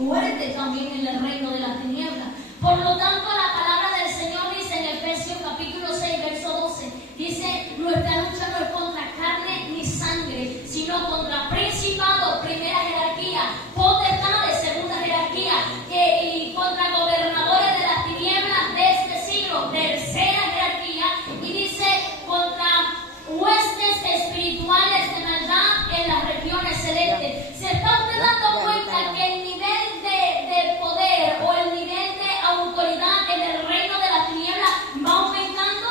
fuerte también en el reino de las tinieblas. Por lo tanto, la palabra del Señor dice en Efesios capítulo 6, verso 12, dice, nuestra lucha no es contra carne ni sangre, sino contra principados, primera jerarquía, potestades, segunda jerarquía, y contra gobernadores de las tinieblas de este siglo, tercera jerarquía, y dice contra huestes espirituales de maldad en las regiones celestes. ¿Se está usted dando cuenta que el nivel de poder o el nivel de autoridad en el reino de las tinieblas va aumentando?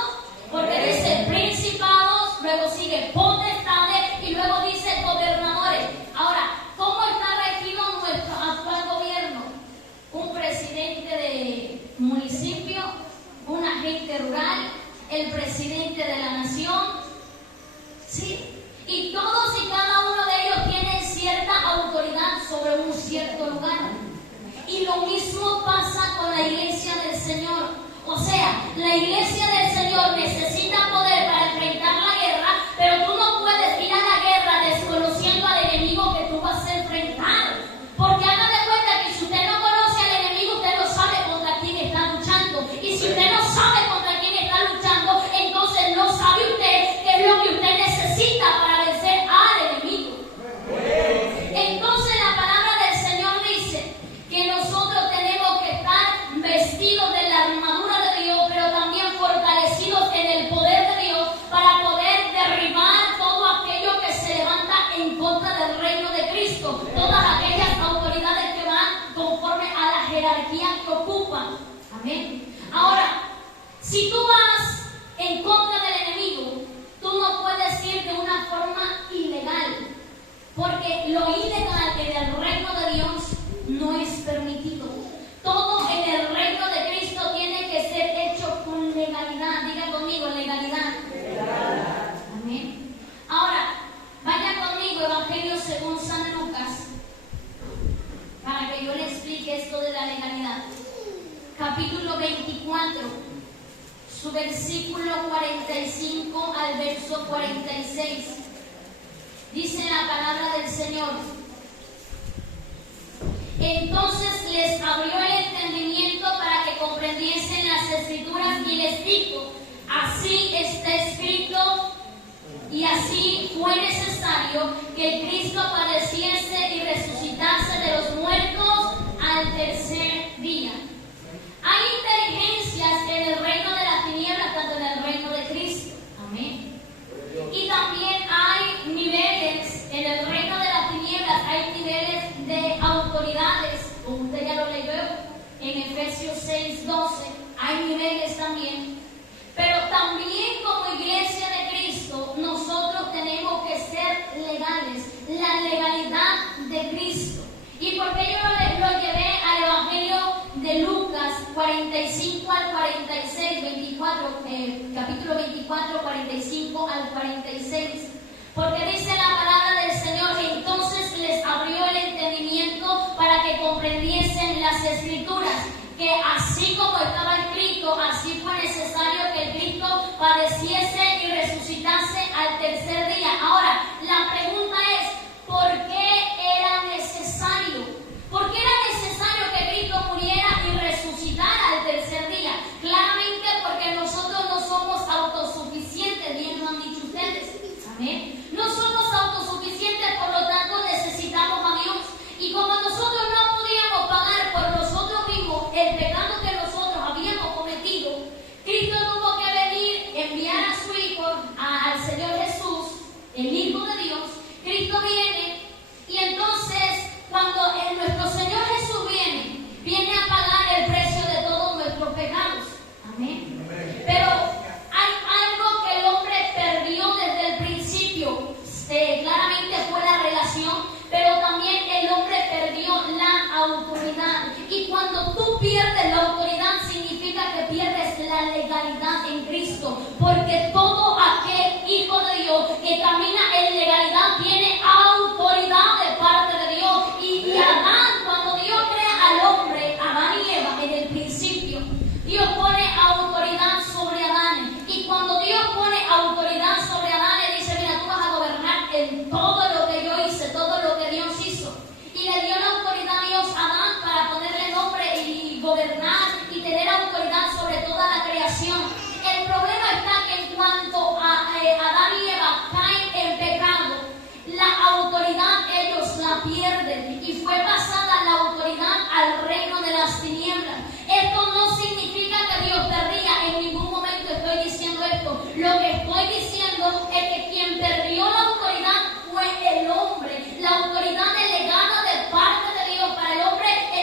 Porque dice principados, luego sigue potestades y luego dice gobernadores. Ahora, ¿cómo está regido nuestro actual gobierno? Un presidente de municipio, un agente rural, el presidente de la nación, ¿sí? Y todos y cada uno de ellos tienen cierta autoridad sobre un cierto lugar. Y lo mismo pasa con la iglesia del Señor. O sea, la iglesia del Señor necesita poder para enfrentar la guerra, pero tú no puedes ir a la guerra desconociendo al enemigo que tú vas a enfrentar. Porque haga de cuenta que si usted no conoce al enemigo, usted no sabe contra quién está luchando. Y si usted no sabe contra quién está luchando, entonces no sabe usted qué es lo que usted necesita para vencer al enemigo. Entonces la palabra del Señor dice que nosotros tenemos que estar vestidos de la armadura de Dios, pero también fortalecidos en el poder de Dios para poder derribar todo aquello que se levanta en contra del reino de Cristo, todas aquellas autoridades que van conforme a la jerarquía que ocupan. Amén. Ahora, si tú vas en contra del enemigo, tú no puedes ir de una forma ilegal, porque lo ilegal en el reino de Dios no es permitido. Todo en el reino de Cristo tiene que ser hecho con legalidad. Diga conmigo, legalidad. Amén. Ahora, vaya conmigo, Evangelio según San Lucas, para que yo le explique esto de la legalidad. Capítulo 24, su versículo 45 al verso 46. Dice la palabra del Señor: entonces les abrió el entendimiento para que comprendiesen las Escrituras y les dijo: así está escrito y así fue necesario que el Cristo padeciese y resucitase de los muertos al tercer día. Hay inteligencias en el reino de las tinieblas, tanto en el reino de Cristo. Amén. Y también hay niveles en el reino de las tinieblas, hay niveles de autoridades, como usted ya lo leyó en Efesios 6:12, hay niveles también. Pero también como iglesia de Cristo, nosotros tenemos que ser legales, la legalidad de Cristo. ¿Y por qué yo lo llevé al Evangelio de Lucas 45 al 46, capítulo 24, 45 al 46? Porque dice la palabra del Señor: entonces les abrió el entendimiento para que comprendiesen las Escrituras, que así como estaba escrito, así fue necesario que el Cristo padeciese y resucitase al tercer día. Ahora, la pregunta es, ¿por qué era necesario? ¿Por qué era necesario que Cristo muriera y resucitara al tercer día? Claramente porque nosotros no somos autosuficientes, bien lo han dicho ustedes. Amén. No somos autosuficientes, por lo tanto necesitamos a Dios. Y como nosotros no podíamos pagar por nosotros mismos el pecado que nosotros habíamos cometido, Cristo tuvo que venir, enviar a su Hijo, al Señor Jesús, el Hijo de Dios. Cristo viene y entonces cuando nuestro Señor Jesús viene a pagar el precio de todos nuestros pecados. Amén. Pero hay algo que el hombre perdió desde el principio. Claramente fue la relación, pero también el hombre perdió la autoridad. Y cuando tú pierdes la autoridad, significa que pierdes la legalidad en Cristo. Porque todo aquel hijo de Dios que camina en legalidad tiene autoridad de parte de Dios. Y Adán, cuando Dios crea al hombre, Adán y Eva, en el principio, Dios pone autoridad sobre Adán. Y cuando Dios pone autoridad sobre Adán, le dice: mira, tú vas a gobernar en todo lo que yo hice, todo lo que Dios hizo. Y le dio la autoridad a Dios a Adán relación. El problema está que en cuanto a Adán y Eva caen en pecado, la autoridad ellos la pierden y fue pasada la autoridad al reino de las tinieblas. Esto no significa que Dios perdía, en ningún momento estoy diciendo esto. Lo que estoy diciendo es que quien perdió la autoridad fue el hombre. La autoridad delegada de parte de Dios para el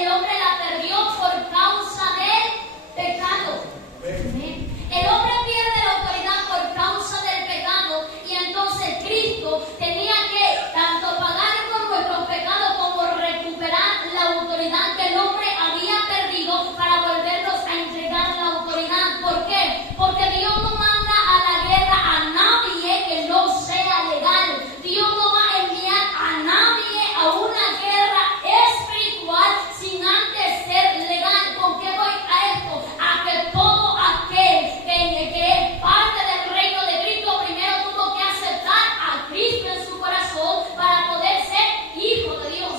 hombre la perdió por causa del pecado. El hombre pierde la autoridad por causa del pecado y entonces Cristo tenía que tanto pagar por nuestros pecados como recuperar la autoridad que el hombre había perdido para volvernos a entregar la autoridad. ¿Por qué? Porque Dios no manda a la guerra a nadie que no sea legal. Dios no va a enviar a nadie a una guerra espiritual sin antes ser legal. ¿Por qué voy a esto? A que todo aquel que es parte del reino de Cristo primero tuvo que aceptar a Cristo en su corazón para poder ser hijo de Dios.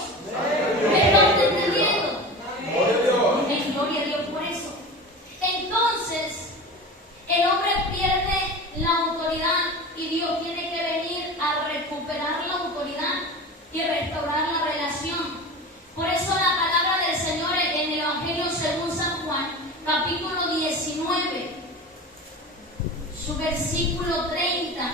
¿Me estás entendiendo? Gloria a Dios por eso. Entonces, el hombre pierde la autoridad y Dios tiene que venir a recuperar la autoridad y restaurar la relación. Por eso la palabra del Señor en el Evangelio según San Juan, capítulo 19, su versículo 30,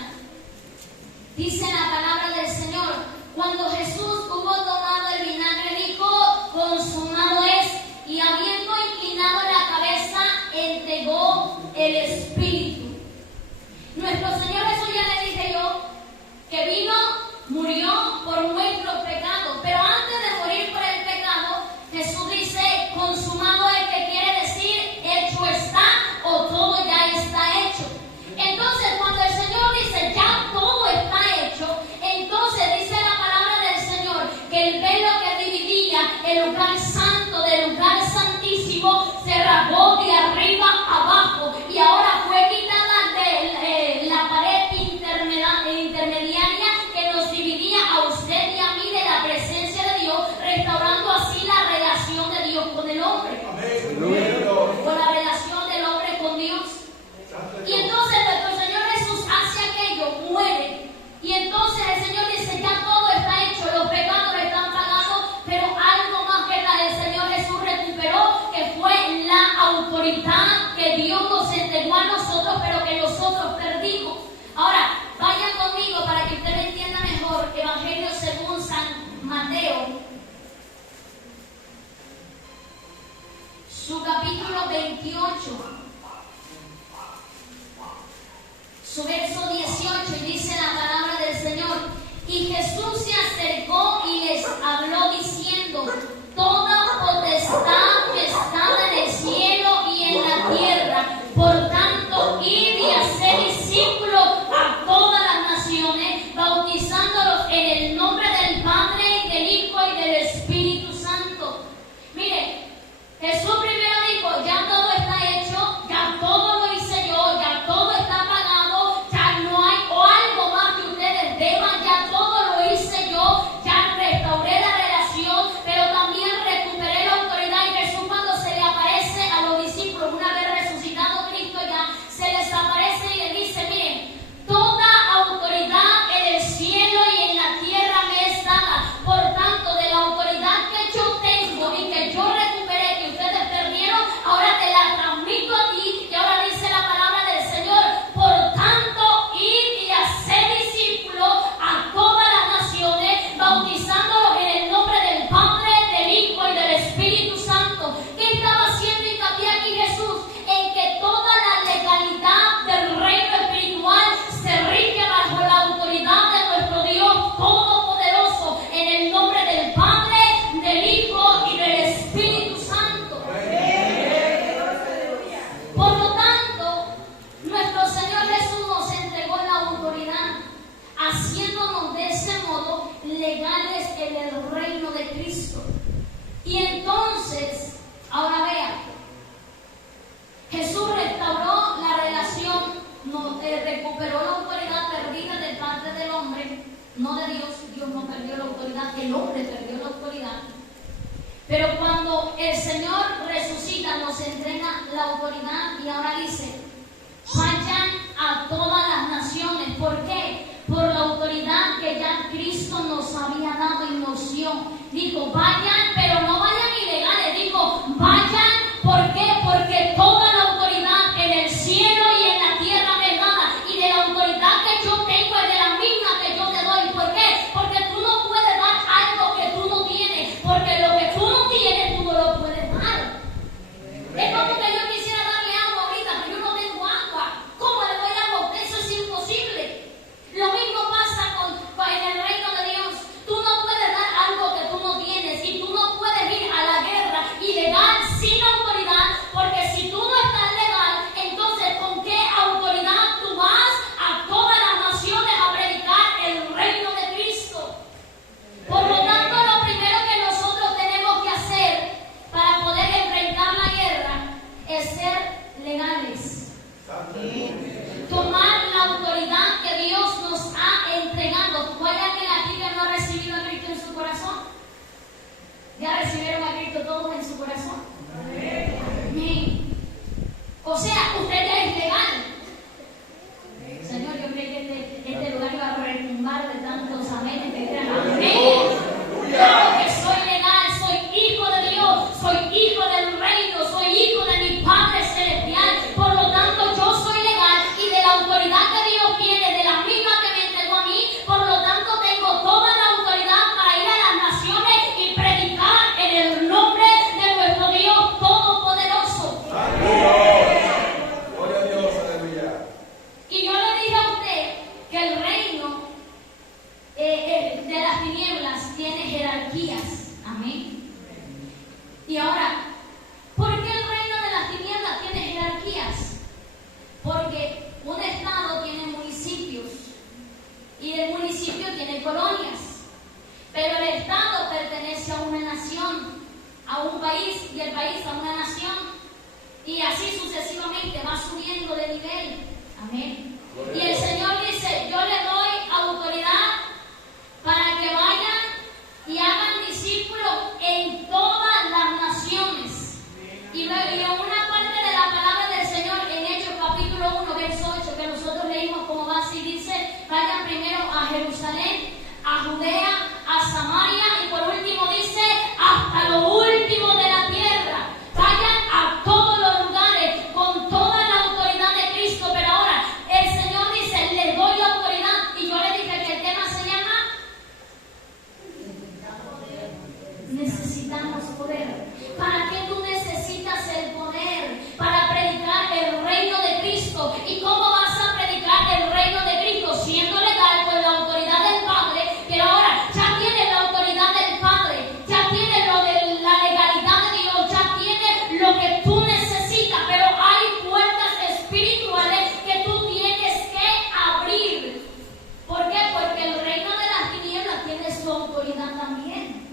dice la palabra del Señor: cuando Jesús hubo tomado el vinagre, dijo: consumado es, y habiendo inclinado la cabeza, entregó el Espíritu. Nuestro Señor Jesús, ya le dije yo, que vino, murió por nuestros pecados, pero antes de morir por el pecado, Jesús dice: consumado es, que quiere decir hecho está, o todo ya está hecho. Entonces, cuando el Señor dice ya todo está hecho, entonces dice la palabra del Señor que el velo que dividía el lugar santo del lugar santísimo se rasgó de arriba abajo y ahora fue quitada de la pared intermediaria que nos dividía a usted y a mí de la presencia de Dios, restaurando así la relación de Dios con el hombre. Con la relación del hombre con Dios. Y entonces nuestro Señor Jesús hace aquello, muere. Y entonces el Señor dice: ya todo está hecho, los pecados están pagados, pero algo más que el Señor Jesús recuperó, que fue la autoridad que Dios nos entregó a nosotros, pero que nosotros perdimos. Ahora, vayan conmigo para que usted me entienda mejor. Evangelio según San Mateo, su capítulo 28, su verso 18, y dice la palabra del Señor: y Jesús se acercó y les habló diciendo: toda potestad me está en el cielo y en la tierra, por tanto, id y haced discípulos a todas las naciones, bautizándolos en el nombre del Padre, del Hijo y del Espíritu Santo. Mire, Jesús primero dijo: ya todo está hecho, ya todo lo hice yo, ya todo está pagado, ya no hay o algo más que ustedes deban, ya todo lo hice yo, ya restauré la relación, pero también recuperé la autoridad. Y Jesús, cuando se le aparece a los discípulos, una vez resucitado Cristo, ya se les aparece y les dice: miren, toda autoridad en el cielo y en la tierra me es dada. Por tanto, de la autoridad que yo tengo y que yo recuperé, que ustedes perdieron, ahora te la transmito a ti. Y ahora dice la palabra del Señor: por tanto, id y haced discípulos a todas las naciones, bautizándolos en el nombre del Padre, del Hijo y del Espíritu Santo. ¿Qué estaba haciendo hincapié aquí Jesús? En que toda la legalidad del reino espiritual se rige bajo la autoridad de nuestro Dios Todopoderoso, en el nombre del Padre, del Hijo y del Espíritu Santo. Por lo tanto, nuestro Señor Jesús nos entregó la autoridad, haciéndonos de ese modo legales en el reino de Cristo. Y entonces, ahora vean, Jesús restauró la relación, recuperó la autoridad perdida de parte del hombre, no de Dios. Dios no perdió la autoridad, el hombre perdió la autoridad. Pero cuando el Señor resucita, nos entrega la autoridad y ahora dice: vayan a todas las naciones. ¿Por qué? Por la autoridad que ya Cristo nos había dado y nos dio. Dijo, vayan, pero no vayan ilegales. Dijo, vayan, ¿por qué? Porque toda la autoridad en el cielo y en la tierra me es dada. Y de la autoridad que yo tengo es de la misma que yo te doy. ¿Por qué? Porque tú no puedes dar algo que tú no tienes. Porque lo que tú no tienes, tú no lo puedes dar. Es como que yo quisiera darle agua ahorita, pero yo no tengo agua. ¿Cómo le doy agua? Eso es imposible. Lo mismo pasa en el reino de Dios. Tú no puedes dar algo que tú no tienes y tú no puedes ir a la guerra ilegal sin autoridad, porque si tú no estás legal, entonces ¿con qué autoridad tú vas a todas las naciones a predicar el reino de Cristo? Por lo tanto, lo primero que nosotros tenemos que hacer para poder enfrentar la guerra es ser legales. Tomar la autoridad que Dios nos ha entregado. ¿Cuál es que la Biblia no ha recibido a Cristo en su corazón? ¿Ya recibieron a Cristo todos en su corazón? Amén. O sea, usted ya es legal. Señor, yo creí que este lugar iba a retumbar de tantos amén. Amén. Claro que soy legal, soy hijo de Dios, soy hijo del reino, soy hijo de mi Padre Celestial. Por lo tanto, yo soy legal y de la autoridad que Dios tiene, de la misma que me entregó a mí, por lo tanto tengo toda la autoridad para ir a las naciones y predicar en el nombre de nuestro Dios Todopoderoso. Gloria a Dios, aleluya. Y yo le dije a usted que el reino de las tinieblas tiene jerarquías. Amén. Y ahora, ¿por qué el reino de las tinieblas tiene jerarquías? Porque un estado tiene municipios y el municipio tiene colonias, pero el estado pertenece a una nación, a un país, y el país a una nación, y así sucesivamente va subiendo de nivel. Amén. Y el Señor dice, yo le doy autoridad para que vayan y hagan discípulos en todas las naciones. Y en una parte de la palabra del Señor, en Hechos capítulo 1, verso 8, que nosotros leímos como va así, dice, vayan primero a Jerusalén, a Judea, a Samaria, y por último dice, hasta lo último de la tierra. Vayan a todos los lugares con toda la autoridad de Cristo. Pero ahora el Señor dice, les doy la autoridad. Y yo le dije que el tema se llama necesitamos poder. ¿Para qué tú necesitas el poder? Para predicar el reino de Cristo. ¿Y cómo vas a predicar el reino de Cristo? Siendo legal con la autoridad del Padre. Pero ahora ya tienes la autoridad del Padre, ya tienes lo de la legalidad de Dios, ya tienes lo que tú necesitas, pero hay puertas espirituales que tú tienes que abrir. ¿Por qué? Porque el reino de las tinieblas tiene su autoridad también.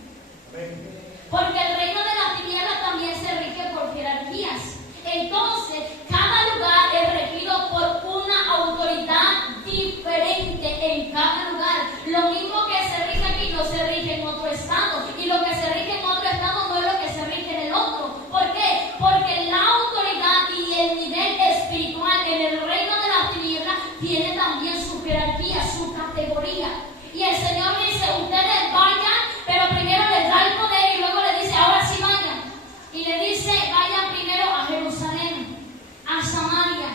Porque el reino de las tinieblas también se rige por jerarquías. Entonces, cada lugar es regido por una autoridad diferente en cada lugar. Lo mismo que se rige aquí no se rige en otro estado. Y lo que se rige en otro estado no es lo que se rige en el otro. ¿Por qué? Porque la autoridad y el nivel espiritual en el reino de las tinieblas tiene también su jerarquía, su categoría. Y el Señor dice, ustedes vayan, pero primero les da el poder y luego les dice, ahora sí vayan. Y le dice, vayan primero a Jerusalén, a Samaria,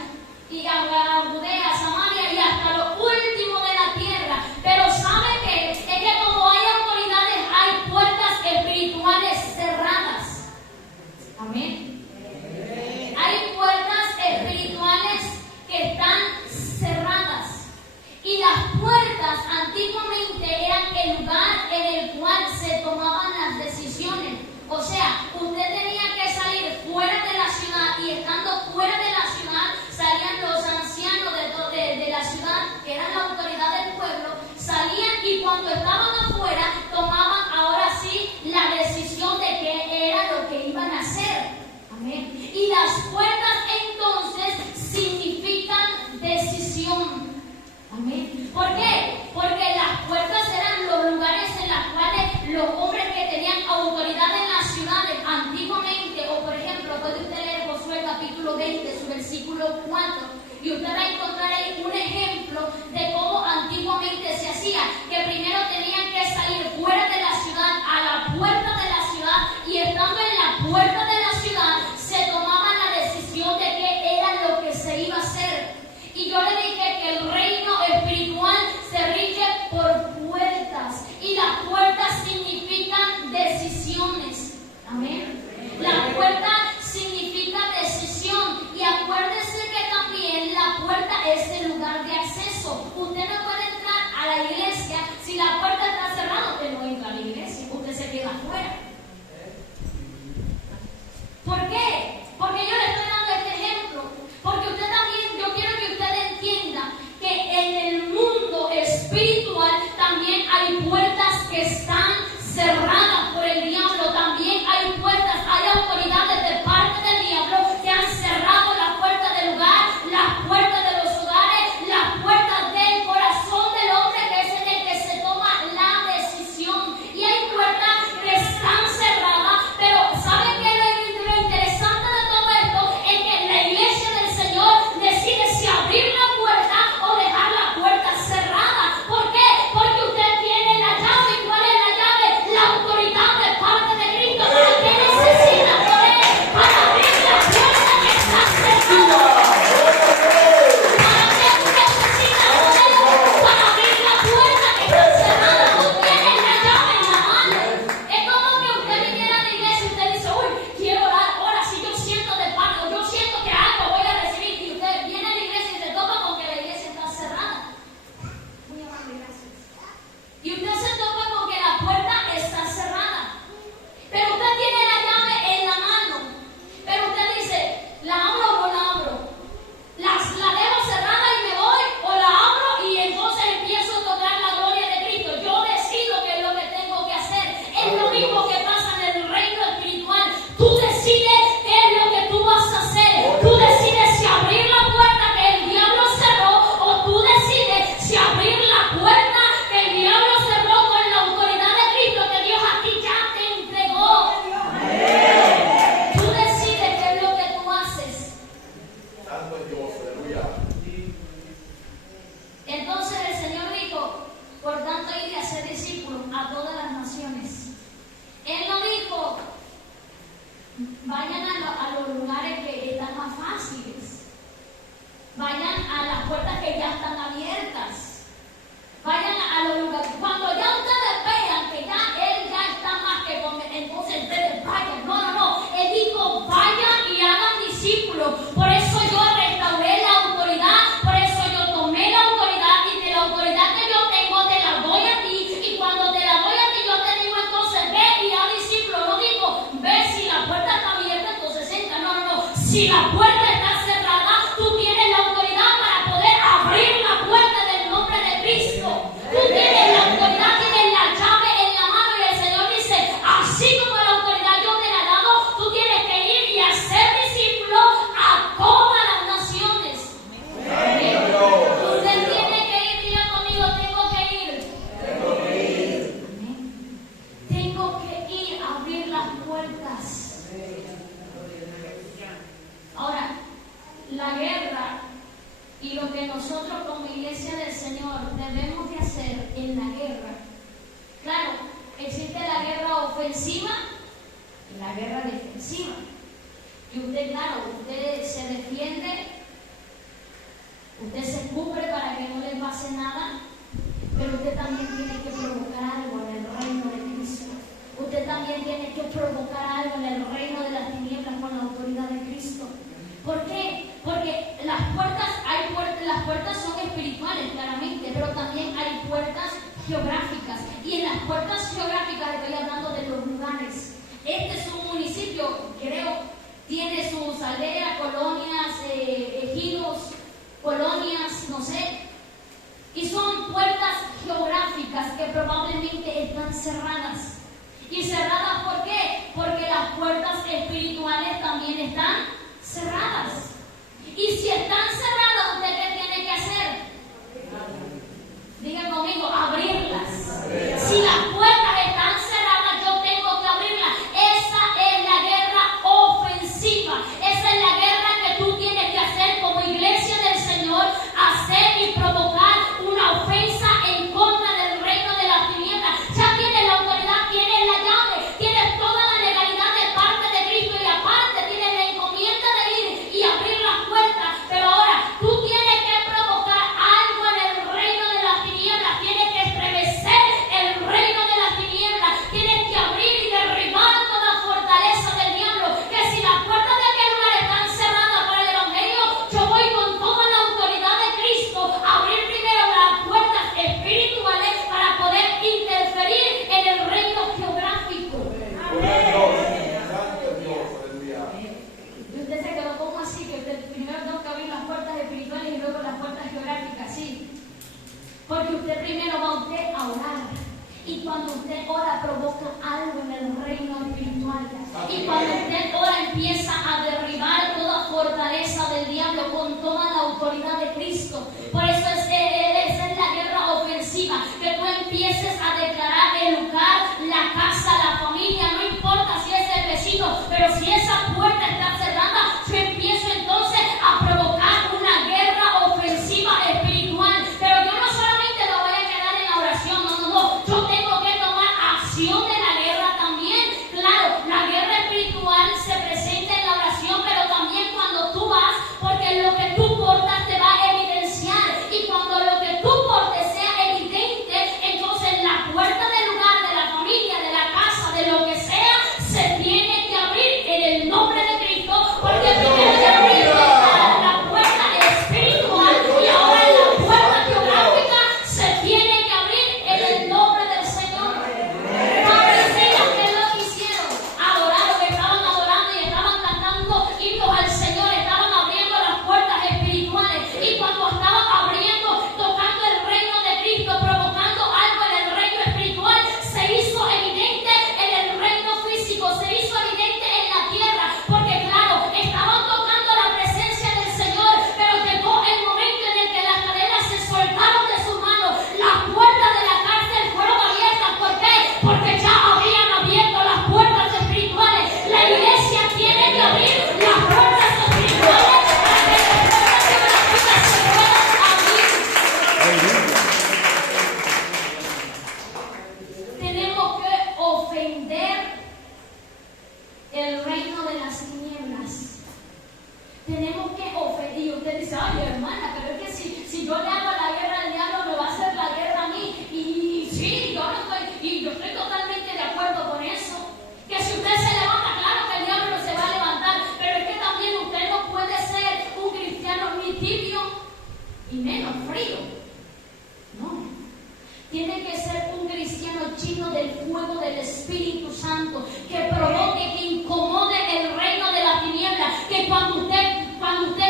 y a Judea, a Samaria y hasta lo último de la tierra. Pero ¿sabe qué? Es que como hay autoridades, hay puertas espirituales cerradas. Amén. Hay puertas espirituales que están cerradas. Y las puertas antiguamente eran el lugar en el cual se tomaban las decisiones. O sea, usted tenía que salir fuera de la ciudad, y estando fuera de la ciudad salían los ancianos de la ciudad, que eran la autoridad del pueblo, salían y cuando estaban afuera tomaban ahora sí la decisión de qué era lo que iban a hacer. Amén. Y las puertas entonces significan decisión. Amén. ¿Por qué? Porque las puertas eran los lugares en los cuales los hombres que tenían autoridad en las ciudades antiguamente, o por ejemplo, puede usted leer Josué capítulo 20, su versículo 4, y usted va a encontrar ahí un ejemplo de cómo antiguamente se hacía, que primero tenían que salir fuera de la ciudad, a la puerta de la ciudad, y estando en la puerta de la ciudad se tomaban la decisión de qué era lo que se iba a hacer. Y yo le dije que el reino espiritual se rige por puertas, y las puertas significan decisiones. Amén. La puerta significa decisión, y acuérdese que también la puerta es el lugar de acceso. Usted no puede entrar a la iglesia si la puerta está cerrada. Usted no entra a la iglesia, usted se queda afuera. ¿Por qué? Porque yo le estoy dando este ejemplo, porque usted también, yo quiero que usted entienda que en el mundo espiritual también hay puertas que están cerradas por el diablo. También hay puertas, hay autoridades de parte del diablo que han cerrado las puertas del hogar, las puertas de los hogares, las puertas del corazón del hombre, que es en el que se toma la decisión. Y hay puertas que están cerradas, pero ¿saben qué? Lo interesante de todo esto es que la iglesia del Señor decide si abrir la puerta o dejar la puerta cerrada. ¿Por qué? Porque usted tiene la llave. ¿Y cuál es la llave? La autoridad de parte de Cristo. ¿Para qué necesita poder? Para abrir la puerta que está cerrada. ¿Para qué necesita poder? Para abrir la puerta que está cerrada. Tú tienes la llave en la mano. Es como que usted viniera a la iglesia y usted dice, uy, quiero orar, ahora si yo siento de paz, yo siento que algo voy a recibir, y usted viene a la iglesia y se topa con que la iglesia está cerrada. Muy amable, gracias. Y usted se topa con que la puerta está cerrada, pero usted tiene la llave en la mano, pero usted dice, ¿la abro o no la abro? ¿La dejo cerrada y me voy, o la abro y entonces empiezo a tocar la gloria de Cristo? Yo decido qué es lo que tengo que hacer. Es lo mismo que pasa en el reino espiritual. Tú decides qué es lo que tú vas a hacer. Tú decides si abrir la puerta que el diablo cerró, o tú decides si abrir la puerta que el diablo cerró con la autoridad de Cristo que Dios a ti ya te entregó. Tú decides qué es lo que tú haces. Santo Dios, aleluya. Entonces el Señor dijo, por tanto, id y hacer discípulos a todas las naciones. Él no dijo, vayan a los lugares que están más fáciles. Vayan a las puertas que ya están abiertas. Vayan a los lugares. Cuando ya ustedes vean que ya Él ya está más que con, entonces ustedes vayan. No. Él dijo, vayan y hagan discípulos. Por eso yo restauré la autoridad. Por eso yo tomé la autoridad, y de la autoridad que yo tengo te la doy a ti. Y cuando te la doy a ti, yo te digo, entonces ve y haz discípulos. No digo, ve, si la puerta está abierta, entonces entra. No. Si la puerta está cerrada, tú tienes la autoridad para poder abrir la puerta del nombre de Cristo. Tú tienes la autoridad, tienes la llave en la mano, y el Señor dice, así como la autoridad yo te la he dado, tú tienes que ir y hacer discípulos a todas las naciones. Amén. Usted tiene que ir, diga conmigo, tengo que ir. Amén. Tengo que ir a abrir las puertas. Ahora, la guerra y lo que nosotros como iglesia del Señor debemos de hacer en la guerra. Claro, existe la guerra ofensiva y la guerra defensiva. Y usted, claro, usted se defiende, usted se cubre para que no le pase nada, pero usted también tiene que provocar algo en el reino de Cristo. Usted también tiene que provocar algo en el reino de las tinieblas con la autoridad de Cristo. ¿Por qué? Porque las puertas son espirituales, claramente, pero también hay puertas geográficas. Y en las puertas geográficas estoy hablando de los lugares. Este es un municipio, creo, tiene sus aldeas, colonias, ejidos, colonias, no sé. Y son puertas geográficas que probablemente están cerradas. ¿Y cerradas por qué? Porque las puertas espirituales también están cerradas. Y si están cerradas, ¿usted qué tiene que hacer? Diga conmigo, abrirlas. Si las puertas están cerradas, yo tengo que abrirlas. Esa es la guerra ofensiva. Esa es la guerra que tú tienes que hacer como iglesia del Señor. empieza a derribar toda fortaleza del diablo con toda la autoridad de Cristo. Por eso esa es la guerra ofensiva, que tú empieces a declarar el lugar, la casa, la familia, no importa si es el vecino, pero si esa puerta está cerrada, yo empiezo entonces a provocar una guerra ofensiva espiritual. Pero yo no solamente me voy a quedar en la oración, no, yo tengo que tomar acción de la guerra también. Claro, la guerra espiritual se presenta en la oración, pero también cuando tú vas, porque lo que tú portas te va a evidenciar, y cuando lo que tú portes sea evidente, entonces la puerta del lugar, de la familia, de la casa, de lo que sea, se tiene que abrir en el nombre de Cristo, porque primero ya abrir la puerta espiritual y ahora la puerta geográfica se tiene que abrir en el nombre del Señor. Parecía que lo hicieron, adoraron, estaban adorando y estaban cantando himnos al Señor, estaban abriendo las puertas espirituales, y cuando estaban abriendo, tocando el reino de Cristo, provocando algo en el reino espiritual, se hizo evidente en el reino físico, se hizo evidente en la tierra, porque claro, estaban tocando la presencia del Señor, pero llegó el momento en el que las cadenas se soltaron de sus manos, las puertas de la cárcel fueron abiertas. ¿Por qué? Porque ya habían abierto las puertas espirituales. La iglesia tiene que abrir las puertas espirituales para que las puertas geográficas se puedan abrir. Tenemos que ofender el reino de las tinieblas. Tenemos que ofender. Y usted dice, ay hermana, pero es que si yo le hago la guerra al diablo, me va a hacer la guerra a mí. Y sí, yo estoy totalmente de acuerdo con eso. Que si usted se levanta, claro que el diablo no se va a levantar, pero es que también usted no puede ser un cristiano ni tibio y menos frío. No. Tiene que ser un cristiano lleno del fuego del Espíritu Santo, que provoque, que incomode el reino de la tiniebla, que cuando usted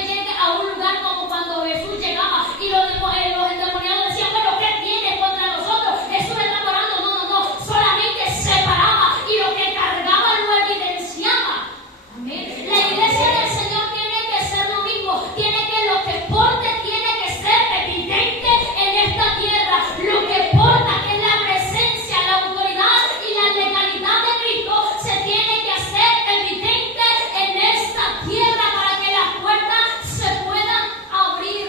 llegue a un lugar como cuando Jesús llegaba y los endemoniados decían, bueno, ¿qué tiene contra nosotros? Jesús está orando. No, solamente separaba y lo que cargaba lo evidenciaba. Amén. La iglesia del Señor tiene que ser lo mismo, lo que porte tiene que ser evidente en esta tierra, lo que porta, que es la presencia, la autoridad y la legalidad de Cristo, se tiene que hacer evidente en esta tierra para que las puertas se puedan abrir.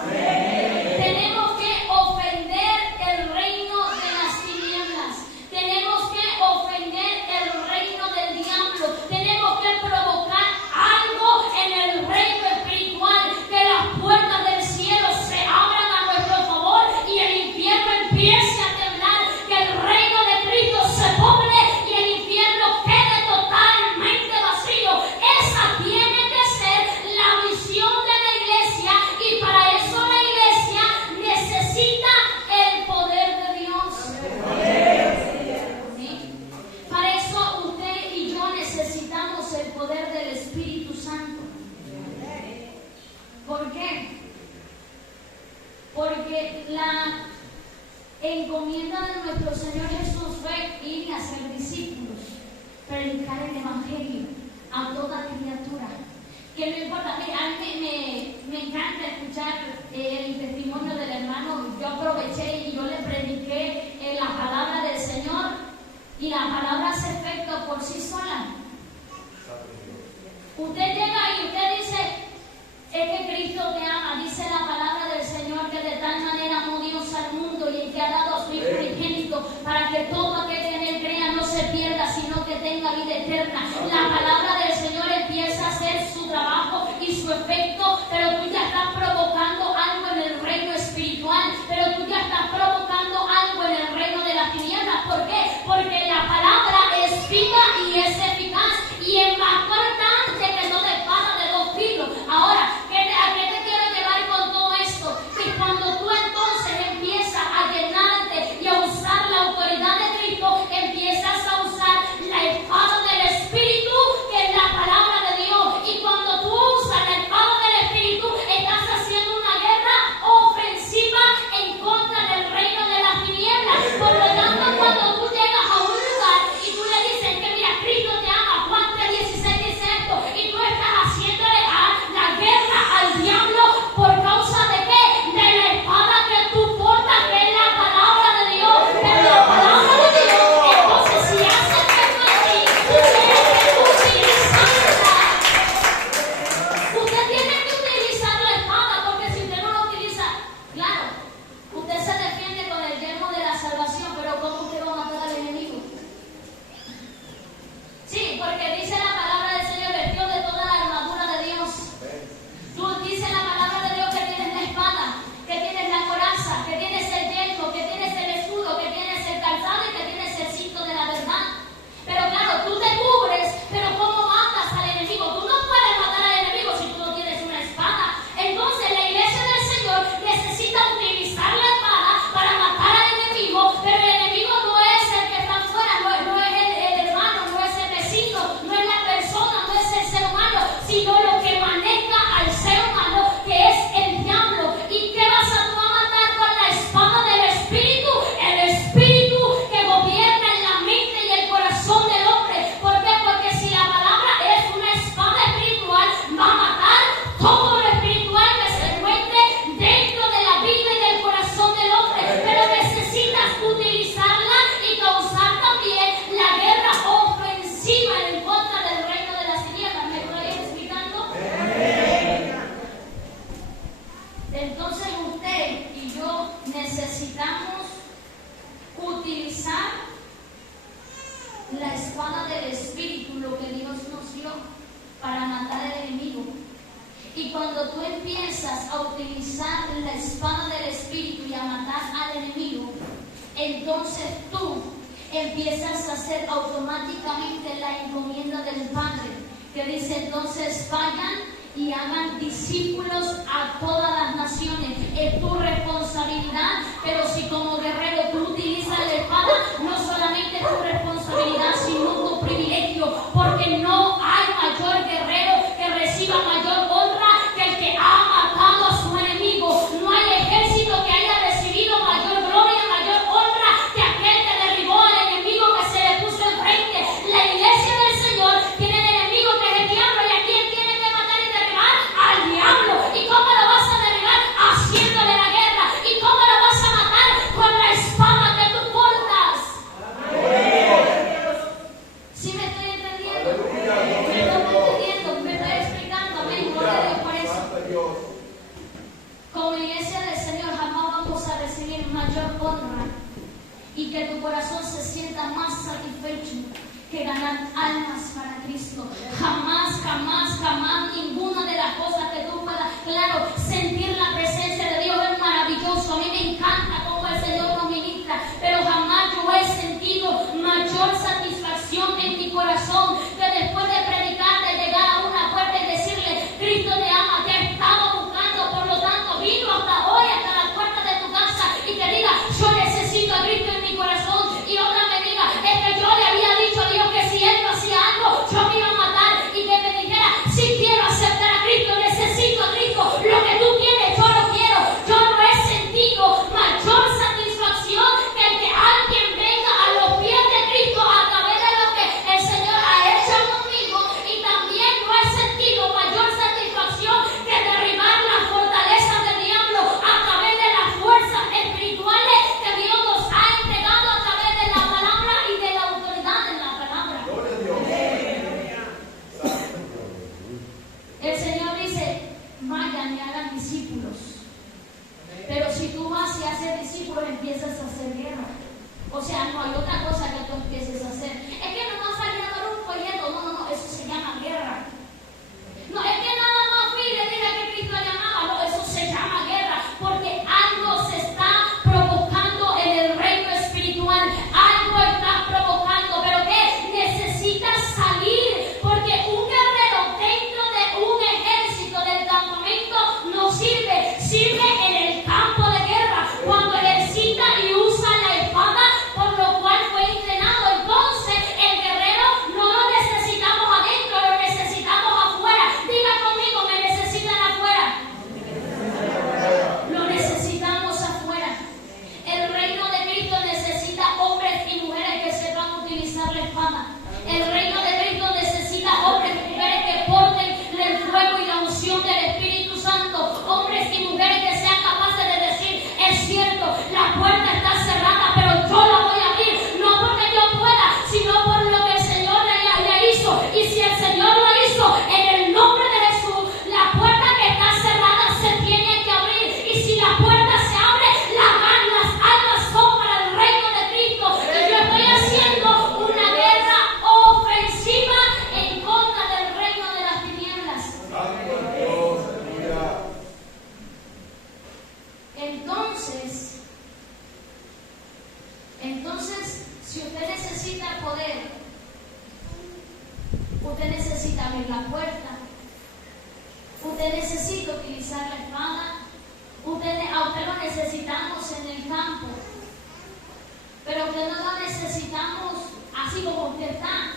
Amén. Tenemos que ofender el reino de las tinieblas, tenemos que ofender el reino del diablo, tenemos que provocar algo en el reino espiritual, que las puertas del cielo se abran a nuestro favor y el infierno empiece a temblar, que el reino de Cristo se poble y el infierno quede totalmente vacío. Esa tiene que ser la visión de la iglesia, y para eso la iglesia necesita el poder de Dios. ¿Sí? Para eso usted y yo necesitamos el poder del Espíritu Santo. ¿Por qué? Porque la encomienda de nuestro Señor Jesús fue ir y hacer discípulos, predicar el Evangelio a toda criatura. Que no importa, mira, a mí me encanta escuchar el testimonio del hermano. Yo aproveché y yo le prediqué la palabra del Señor, y la palabra hace efecto por sí sola. Usted llega y usted dice, es que Cristo te ama, dice la palabra del Señor, que de tal manera amó Dios al mundo y el que ha dado a su Hijo unigénito, para que todo aquel que en él crea no se pierda, sino que tenga vida eterna. La palabra del Señor empieza a hacer su trabajo y su efecto, pero tú ya estás provocando algo en el reino espiritual, pero tú ya estás provocando algo en el reino de las tinieblas. ¿Por qué? Porque la palabra es viva y es eficaz, y es más cortante que toda espada de dos filos. Ahora, ¿a qué te quiero llevar con todo esto? Que cuando tú entonces empiezas a llenarte y a usar la autoridad de Cristo, a utilizar la espada del Espíritu y a matar al enemigo, entonces tú empiezas a hacer automáticamente la encomienda del Padre, que dice: entonces vayan y hagan discípulos a todas las naciones. Es tu responsabilidad, pero si como guerrero tú utilizas la espada, no solamente es tu responsabilidad, sino tu privilegio, porque no hay mayor guerrero que reciba mayor honra que el que ha matado a su enemigo. No hay ejército que haya recibido mayor gloria, mayor honra que aquel que derribó al enemigo que se le puso enfrente. La iglesia del Señor tiene el enemigo que es el diablo, y a quien tiene que matar y derribar al diablo. ¿Y cómo lo vas a derribar? Haciéndole la guerra. ¿Y cómo lo vas a matar? Con la espada que tú portas. ¿Sí me estoy entendiendo? ¿Me estoy entendiendo? ¿Me estoy explicando? Amén. Gloria a Dios por eso. Como iglesia del Señor jamás vamos a recibir mayor honra y que tu corazón se sienta más satisfecho que ganar almas para Cristo. Jamás, jamás, jamás ninguna de las cosas que tú puedas, claro, sentir la presencia de Dios es maravilloso. A mí me encanta cómo el Señor nos ministra, pero jamás yo he sentido mayor satisfacción en mi corazón que después de predicar, de llegar a una puerta y decirle: Cristo te ama, te ha estado buscando, por lo tanto vino hasta hoy, hasta la puerta de tu casa, y te diga: yo necesito a Cristo en mi corazón. Y otra me diga: es que yo le había dicho a Dios que si Él no hacía algo, yo me iba a matar, y que me dijera: si quiero aceptar a Cristo, necesito a Cristo, lo que tú tienes yo lo quiero. Yo no he sentido mayor satisfacción que el que alguien venga a los pies de Cristo a través de lo que el Señor ha hecho conmigo, y también no he sentido mayor satisfacción que derribar las fortalezas del diablo a través de las fuerzas espirituales que Dios nos ha entregado a través de la palabra y de la autoridad en la palabra. El Señor dice: vayan y hagan discípulos. Pero si tú vas y haces discípulos, empiezas a hacer guerra. O sea, no hay otra cosa que tú empieces a hacer. Es que no vas a salir a dar un folleto. No, eso se llama guerra. No, es que nada más fui y le dije que Cristo llamaba. No, eso se llama guerra, porque algo se está provocando en el reino espiritual. Algo está provocando. ¿Pero qué? Necesitas salir, porque un guerrero dentro de un ejército del campamento no sirve. Sirve en el campo de guerra, cuando ejercita y usa la espada, por lo cual fue entrenado. Entonces, el guerrero no lo necesitamos adentro, lo necesitamos afuera. Diga conmigo: me necesitan afuera. Lo necesitamos afuera. El reino de Cristo necesita hombres y mujeres que sepan utilizar la espada. El reino de Cristo necesita hombres y mujeres que porten el fuego y la unción del Espíritu Santo. Hombres y mujeres que sean capaces de decir: es cierto, la puerta está cerrada, pero yo la voy a abrir. No porque yo pueda, sino por lo que el Señor ya hizo. Y si el Señor lo hizo, en el nombre de Jesús, la puerta que está cerrada se tiene que abrir. Y si la puerta se abre, las almas son para el reino de Cristo. Y yo estoy haciendo una guerra ofensiva en contra del reino de las tinieblas. Entonces, si usted necesita poder, usted necesita abrir la puerta, usted necesita utilizar la espada, a usted lo necesitamos en el campo, pero usted no lo necesitamos así como usted está.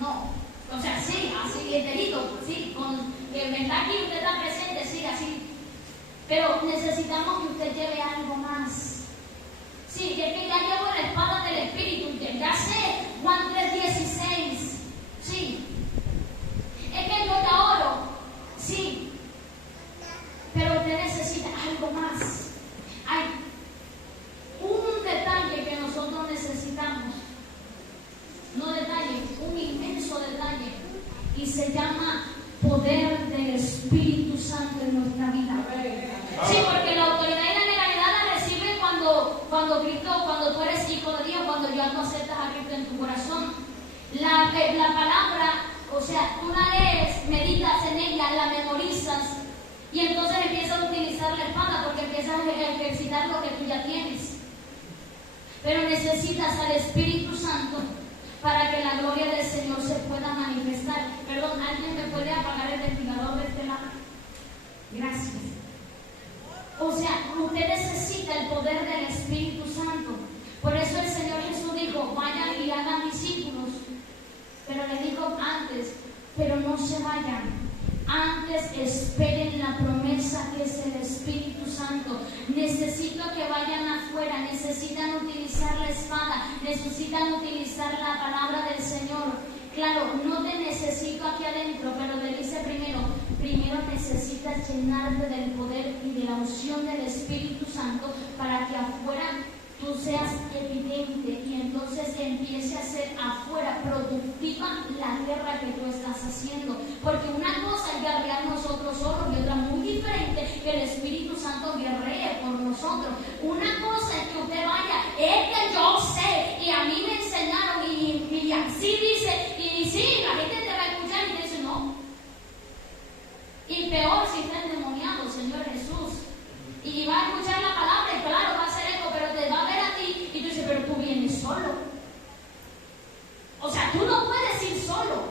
No, o sea, sí, así enterito, sí, con que está aquí, usted está presente, sí, así. Pero necesitamos que usted lleve algo más. Sí, que es que ya llevo la espada del Espíritu, ya sé, Juan 3:16, sí. Es que yo te oro, sí. Pero usted necesita algo más. Hay un detalle que nosotros necesitamos. No detalle, un inmenso detalle. Y se llama poder del Espíritu Santo en nuestra vida. Sí, porque la autoridad y la legalidad la reciben cuando Cristo, cuando tú eres hijo de Dios, cuando ya tú aceptas a Cristo en tu corazón. La palabra, o sea, tú la lees, meditas en ella, la memorizas, y entonces ejercitar lo que tú ya tienes. Pero necesitas al Espíritu Santo para que la gloria del Señor se pueda manifestar. Perdón, ¿alguien me puede apagar el ventilador de este lado? Gracias. O sea, usted necesita el poder del Espíritu Santo. Por eso el Señor Jesús dijo, vayan y hagan discípulos. Pero le dijo antes, pero no se vayan. Antes esperen la promesa que es el Espíritu Santo. Necesito que vayan afuera, necesitan utilizar la espada, necesitan utilizar la palabra del Señor. Claro, no te necesito aquí adentro, pero te dice primero necesitas llenarte del poder y de la unción del Espíritu Santo para que afuera tú seas evidente y entonces empiece a ser afuera productiva la guerra que tú estás haciendo. Porque una cosa es guerrear nosotros solos y otra muy diferente que el Espíritu Santo guerree por nosotros. Una cosa es que usted vaya, es que yo sé y a mí me enseñaron y así dice, y sí, la gente te va a escuchar y te dice no. Y peor si está endemoniado, Señor Jesús. Y va a escuchar la palabra y claro, va a hacer eco, pero te va a ver a ti y tú dices, pero tú vienes solo. O sea, tú no puedes ir solo.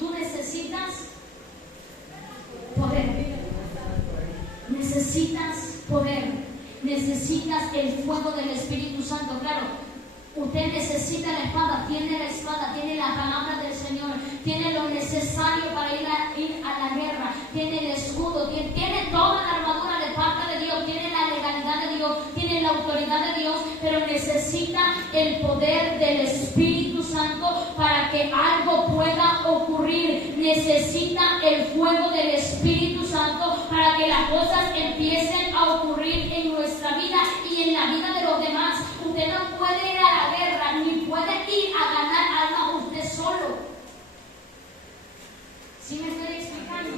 Tú necesitas poder. Necesitas poder. Necesitas el fuego del Espíritu Santo. Claro, usted necesita la espada, tiene la palabra del Señor, tiene lo necesario para ir a la guerra, tiene el escudo, tiene toda la armadura de parte de Dios, tiene la legalidad de Dios, tiene la autoridad de Dios, pero necesita el poder del Espíritu Santo para que algo pueda ocurrir. Necesita el fuego del Espíritu Santo para que las cosas empiecen a ocurrir en nuestra vida y en la vida de los demás. Usted no puede ir a la guerra ni puede ir a ganar almas usted solo. ¿Sí me estoy explicando?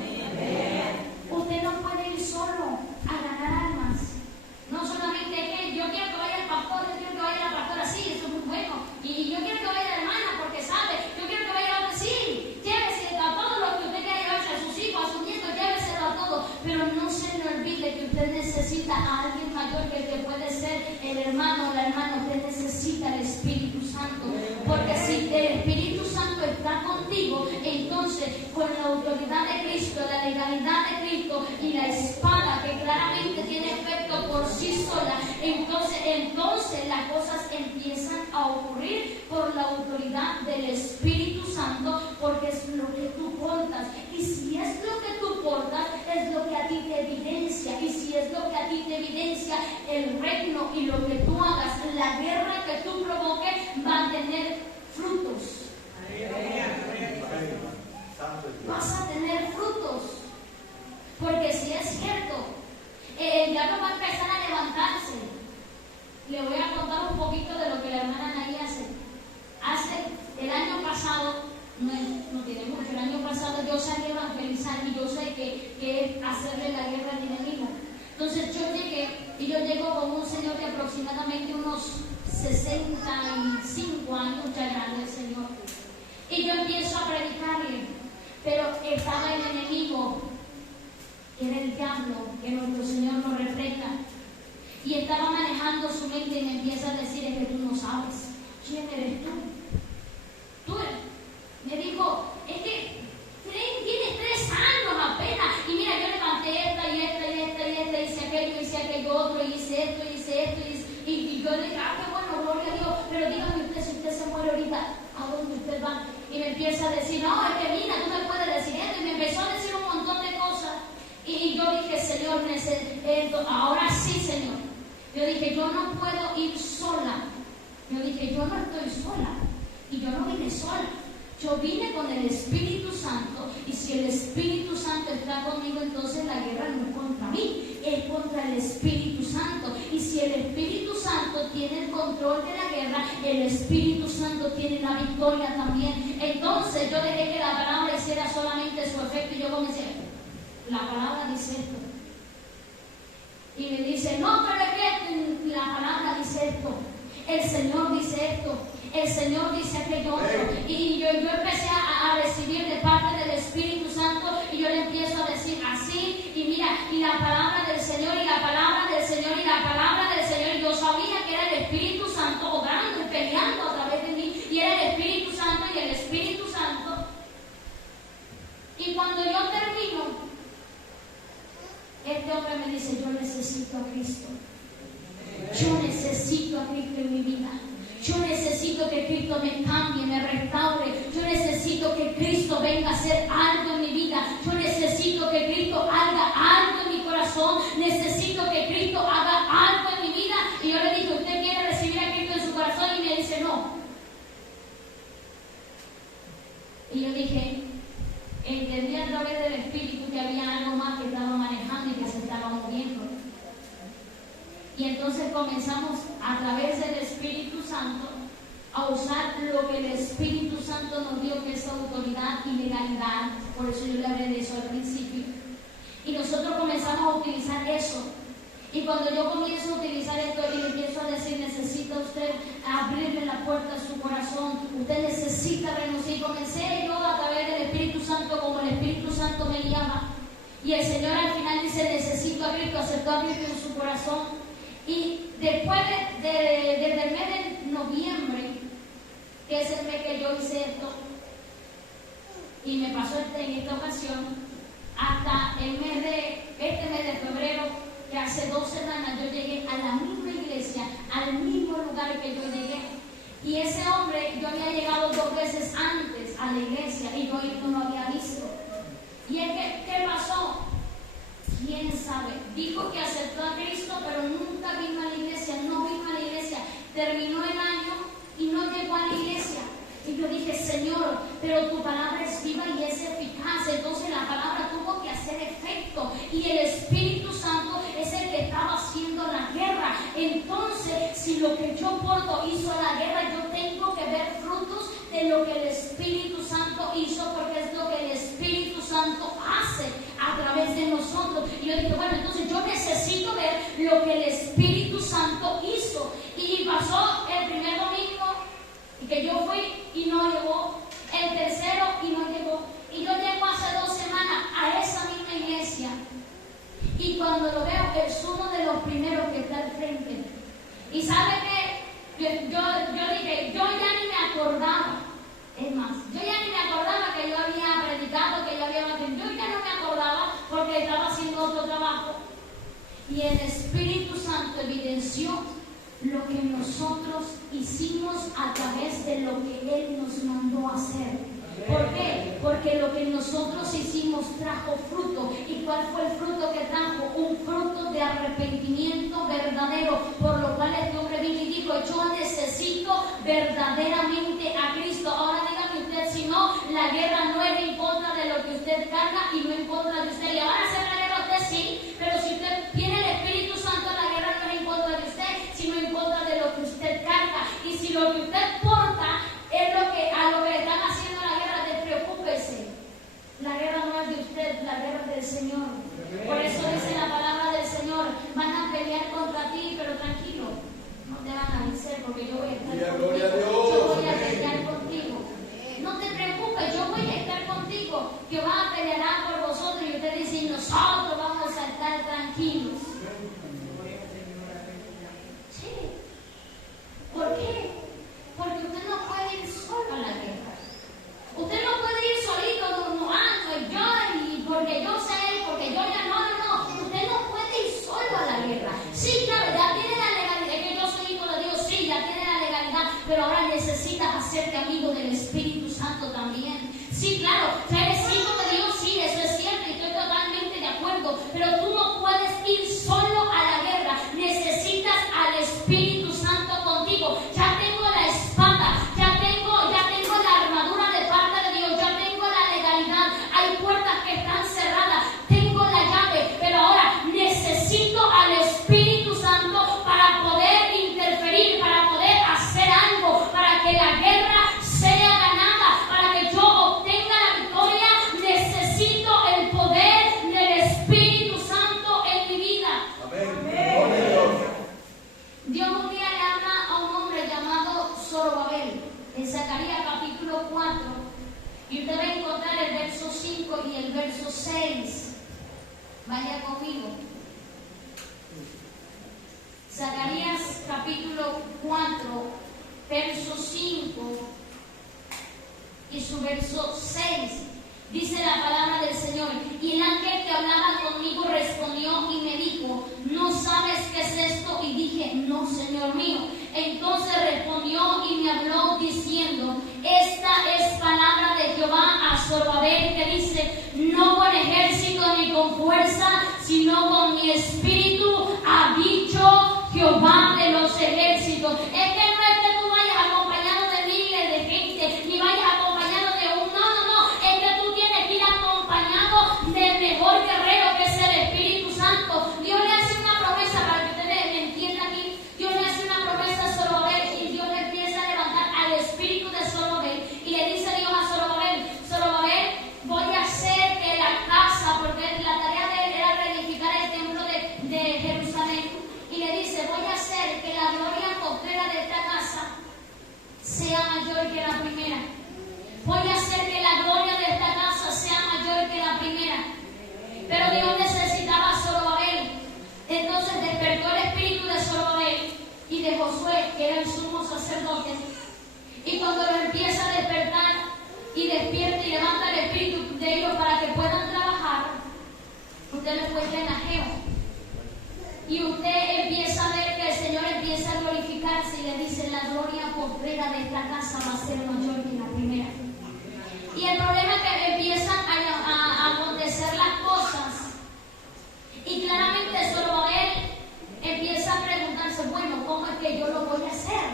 Usted no puede ir solo a ganar almas. No solamente que yo quiero que vaya el pastor, yo quiero que vaya la pastora, sí, eso es muy bueno. Y yo quiero que vaya la hermana porque sabe, yo quiero que vaya la otra, sí, llévese a todo lo que usted quiera llevarse, a sus hijos, a sus nietos, lléveselo a todo. Pero no se le olvide que usted necesita a alguien mayor que puede ser el hermano o la hermana. Usted necesita el Espíritu Santo. Porque si el Espíritu Santo está contigo, entonces con la autoridad de Cristo, la legalidad de Cristo y la espada que claramente tiene efecto por sí sola, entonces las cosas empiezan a ocurrir por la autoridad del Espíritu Santo, porque es lo que tú portas. Y si es lo que tú portas, es lo que a ti te evidencia. Y si es lo que a ti te evidencia, el reino y lo que tú hagas, la guerra que tú provoques, va a tener frutos. Vas a tener frutos. Porque si es cierto, el diablo va a empezar a levantarse. Le voy a contar un poquito de lo que la hermana Anaí hace. El año pasado, no tiene mucho, el año pasado yo salí a evangelizar y yo sé que es hacerle la guerra al enemigo. Entonces yo llego con un señor de aproximadamente unos 65 años, ya grande el señor. Y yo empiezo a predicarle, pero estaba el enemigo, que era el diablo, que nuestro Señor nos reprenda. Y estaba manejando su mente y me empieza a decir, es que tú no sabes. ¿Quién eres tú? Tú eres. Me dijo, es que tienes 3 años apenas. Y mira, yo levanté esta, hice aquello otro, hice esto. Y yo le dije, qué bueno, gloria a Dios. Pero dígame usted, si usted se muere ahorita, ¿a dónde usted va? Y me empieza a decir, no, es que mira, tú me puedes decir esto. Y me empezó a decir un montón de cosas. Y yo dije, Señor, ahora sí, Señor. Yo dije, yo no puedo ir sola. Yo dije, yo no estoy sola. Y yo no vine sola. Yo vine con el Espíritu Santo. Y si el Espíritu Santo está conmigo, entonces la guerra no es contra mí, es contra el Espíritu Santo. Y si el Espíritu Santo tiene el control de la guerra, el Espíritu Santo tiene la victoria también. Entonces yo dejé que la palabra hiciera solamente su efecto. Y yo comencé, la palabra dice esto. Y me dice, no, pero es que la palabra dice esto. El Señor dice esto. El Señor dice aquello otro. Y yo empecé a recibir de parte del Espíritu Santo. Y yo le empiezo a decir así. Y mira, y la palabra del Señor, y la palabra del Señor, y la Y cuando yo termino, este hombre me dice, yo necesito a Cristo. Yo necesito a Cristo en mi vida. Yo necesito que Cristo me cambie, me restaure. Yo necesito que Cristo venga a hacer algo en mi vida. Yo necesito que Cristo haga algo en mi corazón. Necesito que Cristo haga algo en mi vida. Y yo le dije, ¿usted quiere recibir a Cristo en su corazón? Y me dice, no. Y yo dije, entendí a través del Espíritu que había algo más que estaba manejando y que se estaba moviendo. Y entonces comenzamos a través del Espíritu Santo a usar lo que el Espíritu Santo nos dio, que es autoridad y legalidad. Por eso yo le hablé de eso al principio. Y nosotros comenzamos a utilizar eso. Y cuando yo comienzo a utilizar esto y le empiezo a decir, necesita usted abrirle la puerta a su corazón, usted necesita renunciar. Y comencé yo a través del Espíritu Santo, como el Espíritu Santo me guiaba. Y el Señor al final dice, necesito a Cristo, aceptó a Cristo en su corazón. Y después desde el mes de noviembre, que es el mes que yo hice esto, y me pasó en esta ocasión, hasta este mes de febrero, que hace 2 semanas yo llegué a la misma iglesia, al mismo lugar que yo llegué. Y ese hombre, yo había llegado 2 veces antes a la iglesia y yo no lo había visto. Y es que, ¿qué pasó? ¿Quién sabe? Dijo que aceptó a Cristo, pero nunca vino a la iglesia, no vino a la iglesia. Terminó el año y no llegó a la iglesia. Y yo dije, Señor, pero tu palabra es viva y es eficaz. Entonces la palabra tuvo que hacer efecto. Y el Espíritu Santo es el que estaba haciendo la guerra. Entonces, si lo que yo porto hizo la guerra, yo tengo que ver frutos de lo que el Espíritu Santo hizo, porque es lo que el Espíritu Santo hace a través de nosotros. Y yo dije, bueno, entonces yo necesito ver lo que el Espíritu Santo hizo. Y pasó el primer domingo y que yo fui y no llegó, el tercero y no llegó. Y yo llego hace 2 semanas a esa misma iglesia. Y cuando lo veo, es uno de los primeros que está al frente. Y sabe que yo dije, yo ya ni me acordaba. Es más, yo ya ni me acordaba que yo había predicado, que yo había mantenido. Yo ya no me acordaba porque estaba haciendo otro trabajo. Y el Espíritu Santo evidenció lo que nosotros hicimos a través de lo que Él nos mandó a hacer. ¿Por qué? Porque lo que nosotros hicimos trajo fruto. ¿Y cuál fue el fruto que trajo? Un fruto de arrepentimiento verdadero, por lo cual este hombre vino y dijo, yo necesito verdaderamente a Cristo. Ahora dígame usted, si no, la guerra no es en contra de lo que usted carga y no en contra de usted. Y ahora se la guerra a usted sí, pero si usted tiene el Espíritu Santo, la guerra no es en contra de usted, sino en contra de lo que usted carga. Y si lo que usted porta es a lo que le están haciendo la guerra, despreocúpese. La guerra no es de usted, la guerra es del Señor. Por eso dice la palabra del Señor, van a pelear contra ti, pero tranquilo, no te van a vencer porque yo voy a estar contigo. Yo voy a pelear contigo. No te preocupes, yo voy a estar contigo. Jehová peleará por vosotros. Y usted dice, y nosotros vamos a estar tranquilos. Sí. ¿Por qué? Porque usted no puede ir solo a la guerra. Usted no puede ir solito murmurando, porque yo sé, porque yo ya no. Usted no puede ir solo a la guerra. Sí, claro, ya tiene la legalidad, es que yo soy hijo de Dios, sí, ya tiene la legalidad, pero ahora necesitas hacerte amigo del Espíritu Santo también. Sí, claro, tú eres hijo de Dios, sí, eso es cierto, y estoy totalmente de acuerdo, pero tú no puedes ir solo a la guerra, necesitas al Espíritu Santo contigo. Ya tengo la espada, ya tengo la armadura de parte de Dios, ya tengo la legalidad, hay puertas que están cerradas, tengo la llave, pero ahora necesito al Espíritu Santo para poder interferir, para poder hacer algo, para que la guerra sea ganada, para que yo obtenga la victoria. Necesito el poder del Espíritu Santo en mi vida. Amén. Dios un día le habla a un hombre llamado Zorobabel en Zacarías capítulo 4, y usted va a encontrar el verso 5 y el verso 6. Vaya conmigo. Zacarías capítulo 4, verso 5 y su verso 6. Dice la palabra hablaba conmigo respondió y me dijo, ¿no sabes qué es esto? Y dije, no, Señor mío. Entonces respondió y me habló diciendo, esta es palabra de Jehová a Zorobabel, que dice, no con ejército ni con fuerza, sino con mi espíritu, ha dicho Jehová de los ejércitos. Es que no es que tú vayas acompañado de miles de gente, ni vayas acompañado de un... No, es que tú tienes que ir acompañado del mejor guerrero, que es el Espíritu Santo. Dios le hace una promesa, para que ustedes me entiendan aquí, Dios le hace una promesa a Zorobabel y Dios le empieza a levantar al espíritu de Zorobabel y le dice Dios a Zorobabel, Zorobabel, voy a hacer que la casa, porque la tarea de él era reedificar el templo de Jerusalén, y le dice, voy a hacer que la gloria postrera de esta casa sea mayor que la primera. Voy a hacer que la gloria de esta casa sea mayor que la primera. Pero Dios necesitaba a Zorobabel. Entonces despertó el espíritu de Zorobabel y de Josué, que era el sumo sacerdote. Y cuando lo empieza a despertar y despierta y levanta el espíritu de ellos para que puedan trabajar, usted lo encuentra en Ageo. Y usted empieza a ver que el Señor empieza a glorificarse y le dice, la gloria postrera de esta casa va a ser mayor que la primera. Y el problema es que empiezan a acontecer las cosas. Y claramente Zorobabel empieza a preguntarse, bueno, ¿cómo es que yo lo voy a hacer?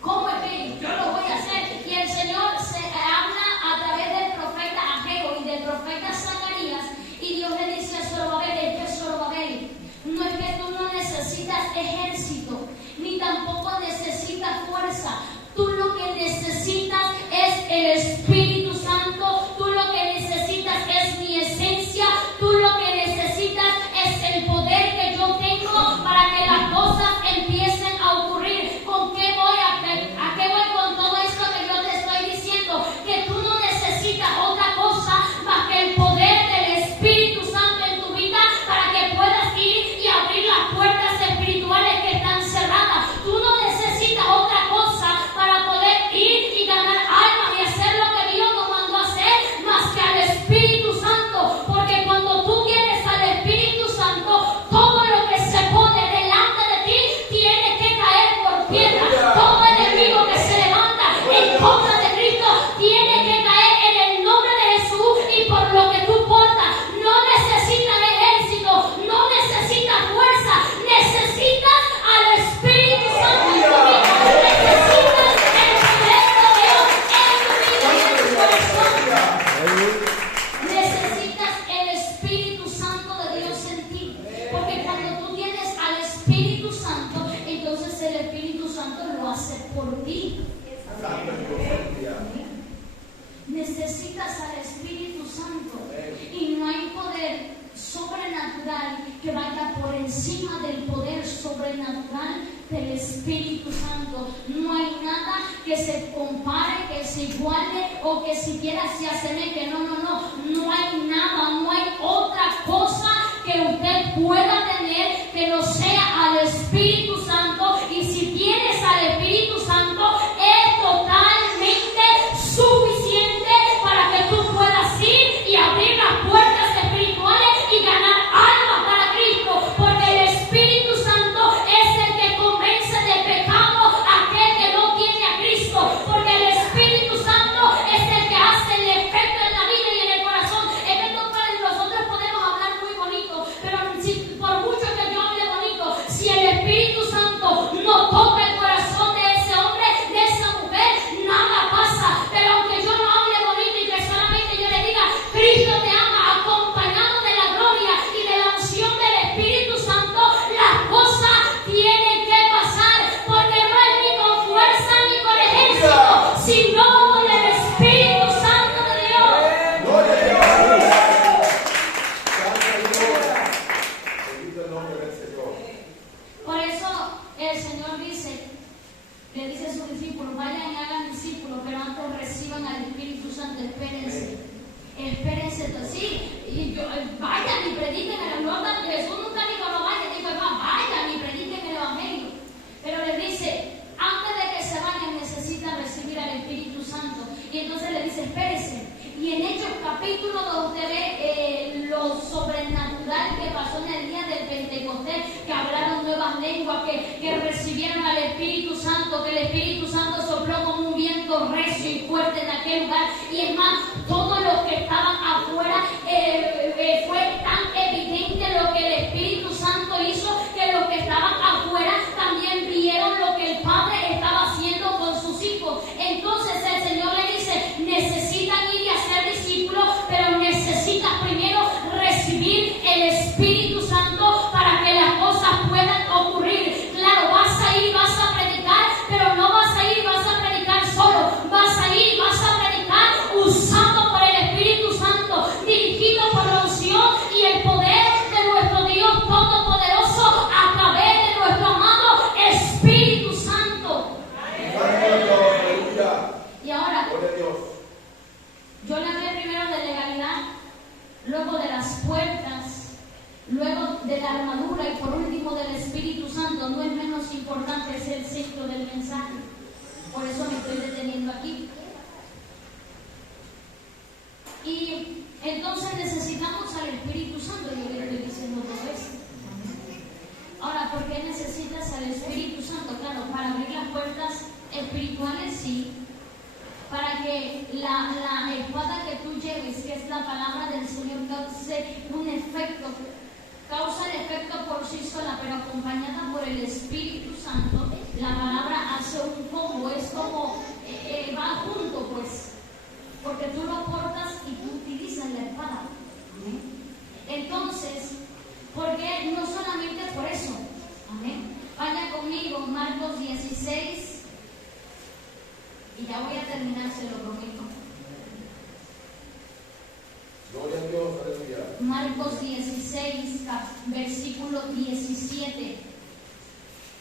¿Cómo es que yo lo voy a hacer? Y el Señor se habla a través del profeta Ageo y del profeta Zacarías. Y Dios le dice a Zorobabel, Zorobabel, no es que tú no necesitas ejército, ni tampoco necesitas fuerza. Tú lo que necesitas es el Espíritu Santo, tú lo que necesitas es mi esencia, tú lo que necesitas es el poder que yo tengo para que las cosas empiecen a ocurrir. ¿Con qué voy? ¿A qué voy con todo esto que yo te estoy diciendo? Que tú no necesitas otra cosa más que el poder del Espíritu Santo en tu vida para que puedas ir y abrir las puertas espirituales que están cerradas. Tú no necesitas otra cosa para poder ir y ganar almas y hacer lo que Dios nos mandó a hacer, más que al Espíritu Santo, porque cuando tú tienes al Espíritu Santo, todo lo que se pone delante de ti tiene que caer por tierra. Todo enemigo que se levanta en contra de Cristo tiene que caer en el nombre de Jesús, y por lo que tú portas. No necesitas ejército, no necesitas fuerza, necesitas al Espíritu Santo en tu vida, necesitas el poder de Dios en tu vida y en tu corazón. Necesitas el Espíritu Santo de Dios en ti, porque cuando tú tienes al Espíritu Santo, entonces el Espíritu Santo lo hace por ti. Necesitas al Espíritu Santo, y no hay poder sobrenatural que vaya por encima del poder sobrenatural del Espíritu Santo. No hay nada que se compare, que se iguale o que siquiera se asemeje. No hay nada, no hay otra cosa que usted pueda tener que no sea al Espíritu Santo. Y si tienes al Espíritu Santo, es totalmente suficiente para que tú puedas ir y abrir las puertas espirituales y ganar almas para Cristo, porque el Espíritu Santo es el que convence de pecado a aquel que no tiene a Cristo, porque el Espíritu Santo es el que hace el efecto en la vida y en el corazón. Es que nosotros podemos hablar muy bonito, pero por mucho que yo hable bonito, si el Espíritu Santo no toca el corazón de ese hombre, de esa mujer, nada pasa. Pero aunque yo no hable bonito y que solamente yo le diga, Cristo te ama, acompañado de la gloria y de la unción del Espíritu Santo, las cosas tienen que pasar, porque no es ni con fuerza ni con ejército, sino con el Espíritu Santo de Dios. Por eso el Señor le dice a sus discípulos, vayan y hagan discípulos, pero antes reciban al Espíritu Santo. Espérense, sí, y vayan y prediquen el Evangelio. Jesús nunca dijo no vayan, dijo vayan y prediquen el Evangelio. Pero les dice, antes de que se vayan necesitan recibir al Espíritu Santo. Y entonces le dice, espérense. Y en Hechos capítulo 2 usted ve lo sobrenatural que pasó en el día del Pentecostés, que hablaron nuevas lenguas, que recibieron al Espíritu Santo, que el Espíritu Santo sopló como un viento recio y fuerte en aquel lugar. Y es más, todos los que estaban afuera, fue tan evidente lo que el Espíritu Santo hizo, que los que estaban afuera también vieron lo que el Padre estaba haciendo con sus hijos. Entonces el Señor le dice, necesitan ir y hacer discípulos, pero necesitas primero recibir el Espíritu Santo para que las cosas puedan ocurrir. Claro, vas a ir, vas a predicar, pero no vas a ir, vas a predicar solo. Vas a ir, vas a predicar usado por el Espíritu Santo, dirigido por la unción y el poder de nuestro Dios Todopoderoso a través de nuestro amado Espíritu Santo. Y ahora, yo le hablé primero de legalidad, luego de las puertas, luego de la armadura y por último del Espíritu Santo. No es menos importante, es el centro del mensaje. Por eso me estoy deteniendo aquí. Y entonces necesitamos al Espíritu Santo. Yo le estoy diciendo todo eso. Ahora, ¿por qué necesitas al Espíritu Santo? Claro, para abrir las puertas espirituales, sí. Para que la espada que tú lleves, que es la palabra del Señor, cause un efecto, causa el efecto por sí sola, pero acompañada por el Espíritu Santo, la palabra hace un combo, es como, va junto pues, porque tú lo portas y tú utilizas la espada. ¿Amén? Entonces, porque no solamente por eso, amén. Vaya conmigo, Marcos 16. Y ya voy a terminar, se lo prometo. Gloria a Dios, aleluya. Marcos 16, versículo 17.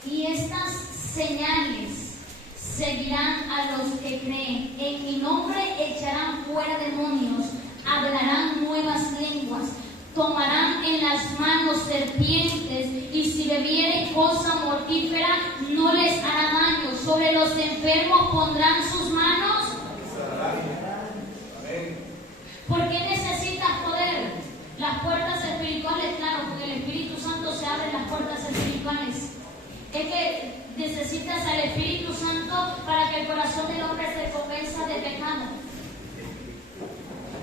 Y estas señales seguirán a los que creen. En mi nombre echarán fuera demonios, hablarán nuevas lenguas, tomarán en las manos serpientes, y si bebieren cosa mortífera no les hará daño. Sobre los enfermos pondrán sus manos. Amén. ¿Por qué necesitas poder? Las puertas espirituales, claro, con el Espíritu Santo se abren las puertas espirituales. Es que necesitas al Espíritu Santo para que el corazón del hombre se convenza de pecado.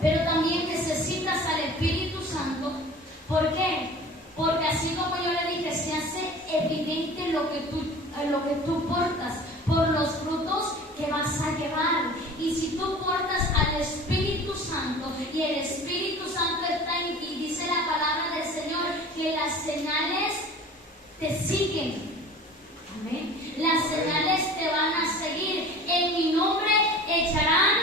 Pero también necesitas al Espíritu Santo. ¿Por qué? Porque así como yo le dije, se hace evidente lo que tú portas por los frutos que vas a llevar. Y si tú portas al Espíritu Santo y el Espíritu Santo está en ti, dice la palabra del Señor que las señales te siguen. Amén. Las señales te van a seguir. En mi nombre echarán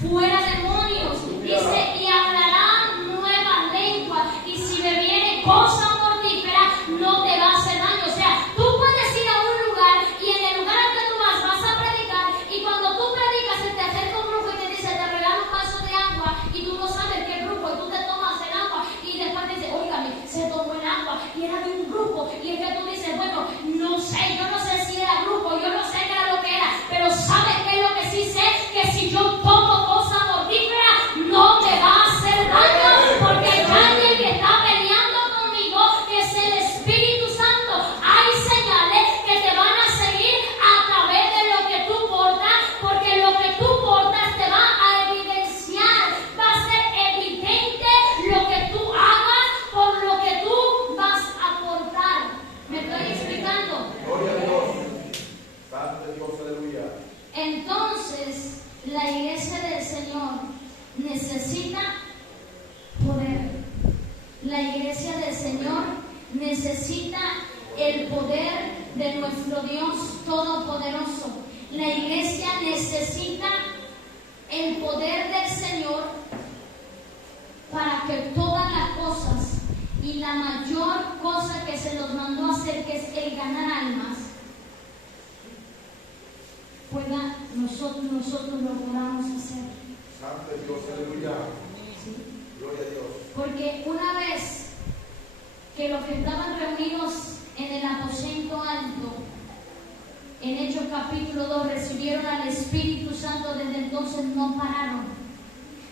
fuera demonios. Dice, y hablarán nuevas lenguas. Y si bebieren cosa mortífera, no te va a hacer daño. O sea, tú puedes ir a un lugar y en el lugar al que tú vas a predicar. Y cuando tú predicas, se te acerca un grupo y te dice, te regalo un vaso de agua. Y tú no sabes qué grupo. Y tú te tomas el agua. Y después te dice, óigame, se tomó el agua. Y era de un grupo. Y es que tú dices, bueno, no sé, yo no sé si era grupo, yo no sé qué era lo que era. Pero ¿sabes qué es lo que sí sé? Que si yo tomo cosa mortífera, no me va a hacer daño, porque hay alguien que está peleando conmigo, que es el Espíritu Santo. Hay señales que te van a seguir a través de lo que tú portas, porque lo que tú portas te va a evidenciar, va a ser evidente lo que tú hagas por lo que tú vas a portar. ¿Me estoy explicando? Gloria a Dios. Santo Dios, aleluya. Entonces, la iglesia del Señor necesita poder. La iglesia del Señor necesita el poder de nuestro Dios Todopoderoso. La iglesia necesita el poder del Señor para que todas las cosas y la mayor cosa que se nos mandó a hacer, que es el ganar almas, pueda nosotros lo podamos hacer. Santo Dios, aleluya. ¿Sí? Gloria a Dios. Porque una vez que los que estaban reunidos en el aposento alto, en Hechos capítulo 2, recibieron al Espíritu Santo, desde entonces no pararon.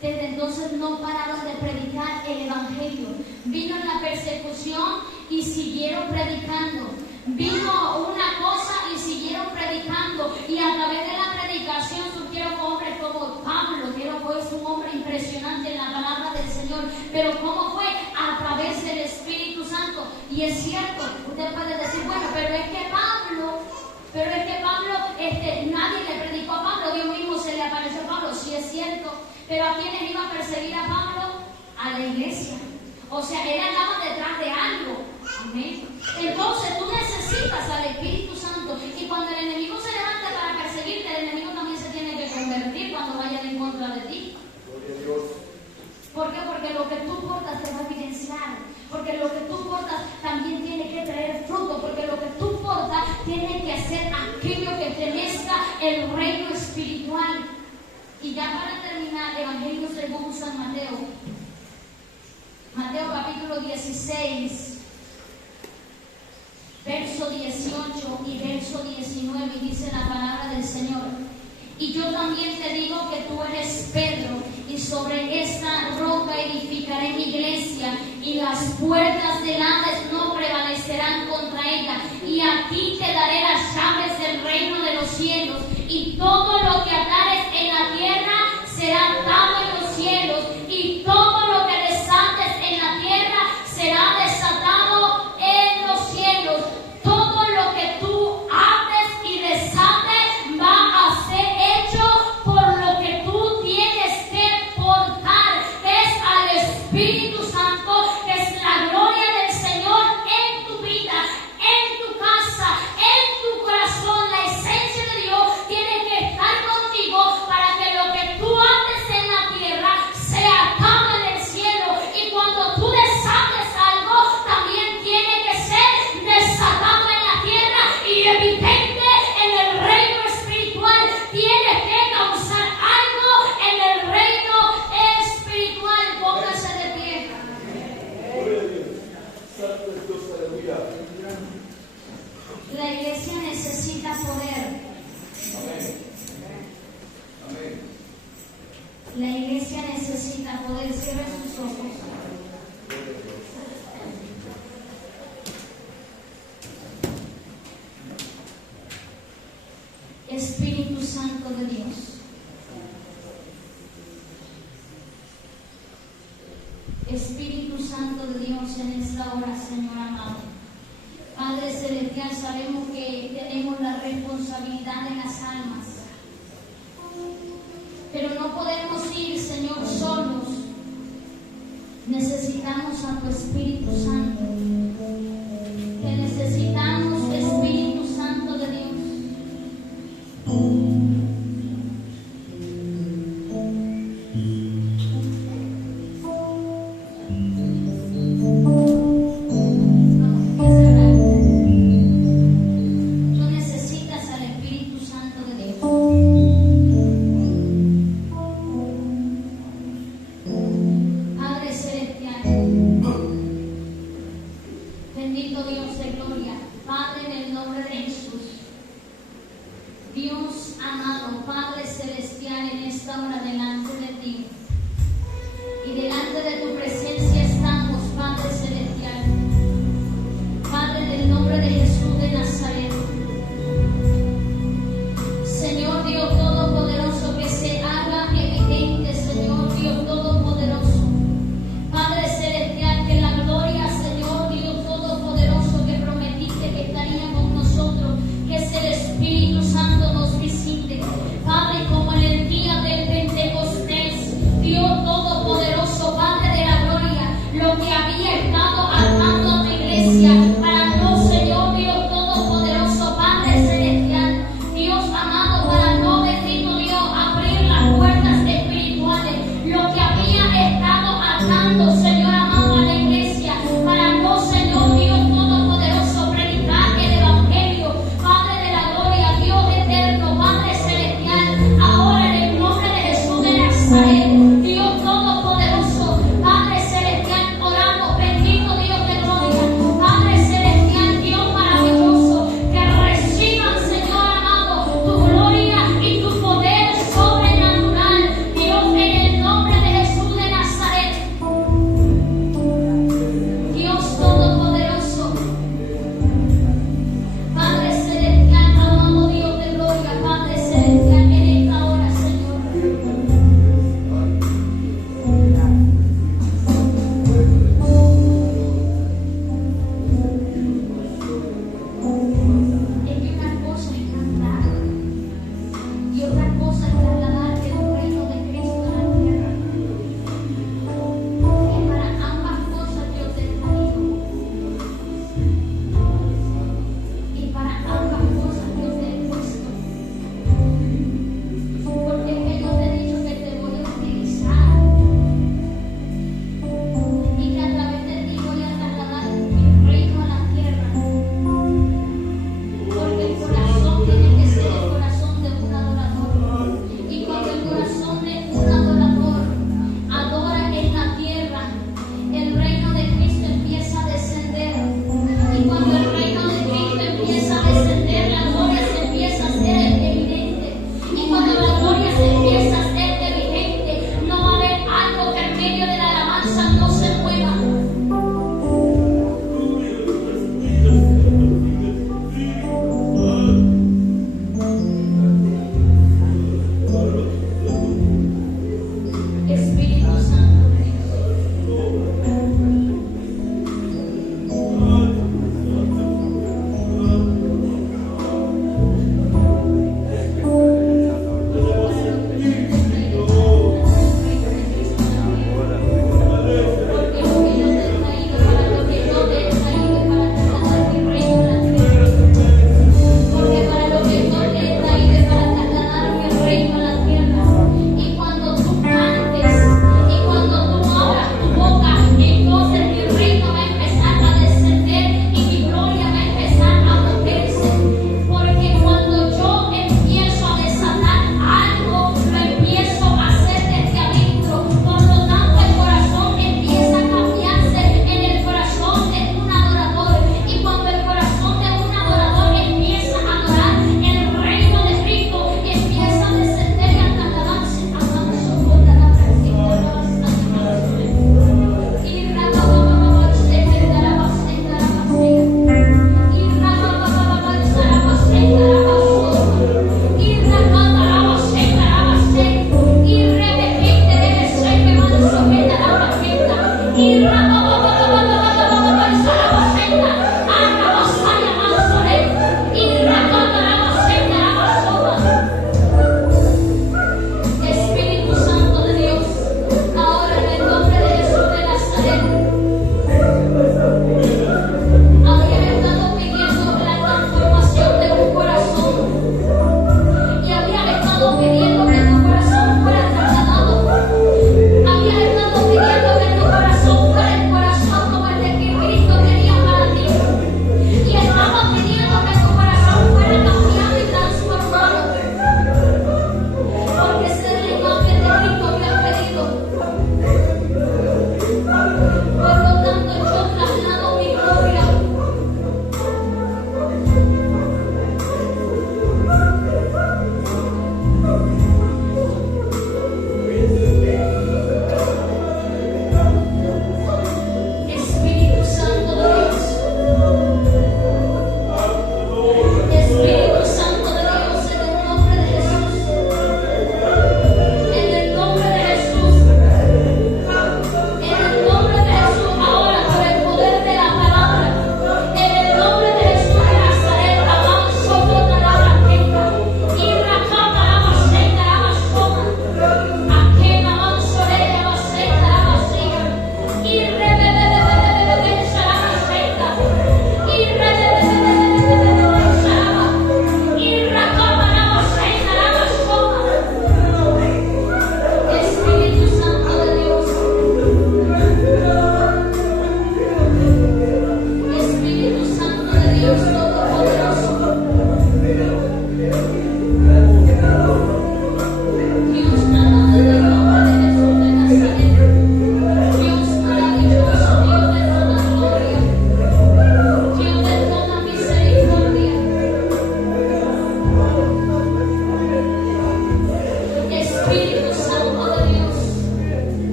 Desde entonces no pararon de predicar el Evangelio. Vino la persecución y siguieron predicando. Vino una cosa y siguieron predicando. Y a través de la predicación surgieron hombres como Pablo, que fue un hombre impresionante en la palabra del Señor. Pero ¿cómo fue? A través del Espíritu Santo. Y es cierto, usted puede decir, bueno, pero es que Pablo, nadie le predicó a Pablo, Dios mismo se le apareció a Pablo. Sí, es cierto. Pero ¿a quiénes iba a perseguir a Pablo? A la iglesia. O sea, él andaba detrás de algo. Amén. Entonces tú necesitas al Espíritu Santo. Y cuando el enemigo se levanta para perseguirte, el enemigo también se tiene que convertir cuando vaya en contra de ti. ¿Por qué? Porque lo que tú portas te va a evidenciar. Porque lo que tú portas también tiene que traer fruto. Porque lo que tú portas tiene que hacer aquello que te mezcla el reino espiritual. Y ya para terminar, Evangelio según San Mateo. Mateo capítulo 16, verso 18 y verso 19, y dice la palabra del Señor. Y yo también te digo que tú eres Pedro, y sobre esta roca edificaré mi iglesia, y las puertas del Hades no prevalecerán contra ella. Y a ti te daré las llaves del reino de los cielos, y todo lo que atares en la tierra será atado en los cielos, y todo lo que desates en la tierra será desatado en los cielos. Todo lo que tú ates y desates va a ser hecho por lo que tú tienes que portar, que es al Espíritu Santo, que es la gloria del Señor en tu vida, en tu casa, en tu corazón. La esencia de Dios tiene que estar contigo para que lo que tú haces en la tierra sea atado en el cielo. Y cuando tú desates algo, también tiene que ser desatado en la tierra y evidente en el reino espiritual. Tienes que causar algo en el reino espiritual. Póngase de pie. Gloria a Dios. Santo es Dios, aleluya. La iglesia necesita poder. Amén. Amén. La iglesia necesita poder. Cierre sus ojos. Espíritu Santo de Dios. Espíritu Santo de Dios, en esta hora, Señor amado. Padre Celestial, sabemos que tenemos la responsabilidad de las almas. Pero no podemos ir, Señor, solos. Necesitamos a tu Espíritu Santo. Te necesitamos, Espíritu Santo de Dios. Tú necesitas al Espíritu Santo de Dios. Padre Celestial, bendito Dios de gloria, Padre, en el nombre de Jesús. Dios amado, Padre Celestial, en esta hora delante de ti y delante de tu presencia estamos, Padre Celestial. Padre, en el nombre de Jesús de Nazaret, Señor Dios Todopoderoso, que se haga evidente, Señor Dios Todopoderoso. Padre Celestial, que la gloria, Señor Dios Todopoderoso, que prometiste que estaría con nosotros, que es el Espíritu Santo, nos visite. Padre, como en el día del Pentecostés, Dios Todopoderoso, Padre de la gloria, lo que había estado atando a tu iglesia, para no, Señor Dios Todopoderoso, Padre Celestial, Dios amado, para no, bendito Dios, abrir las puertas espirituales, lo que había estado atando, Señor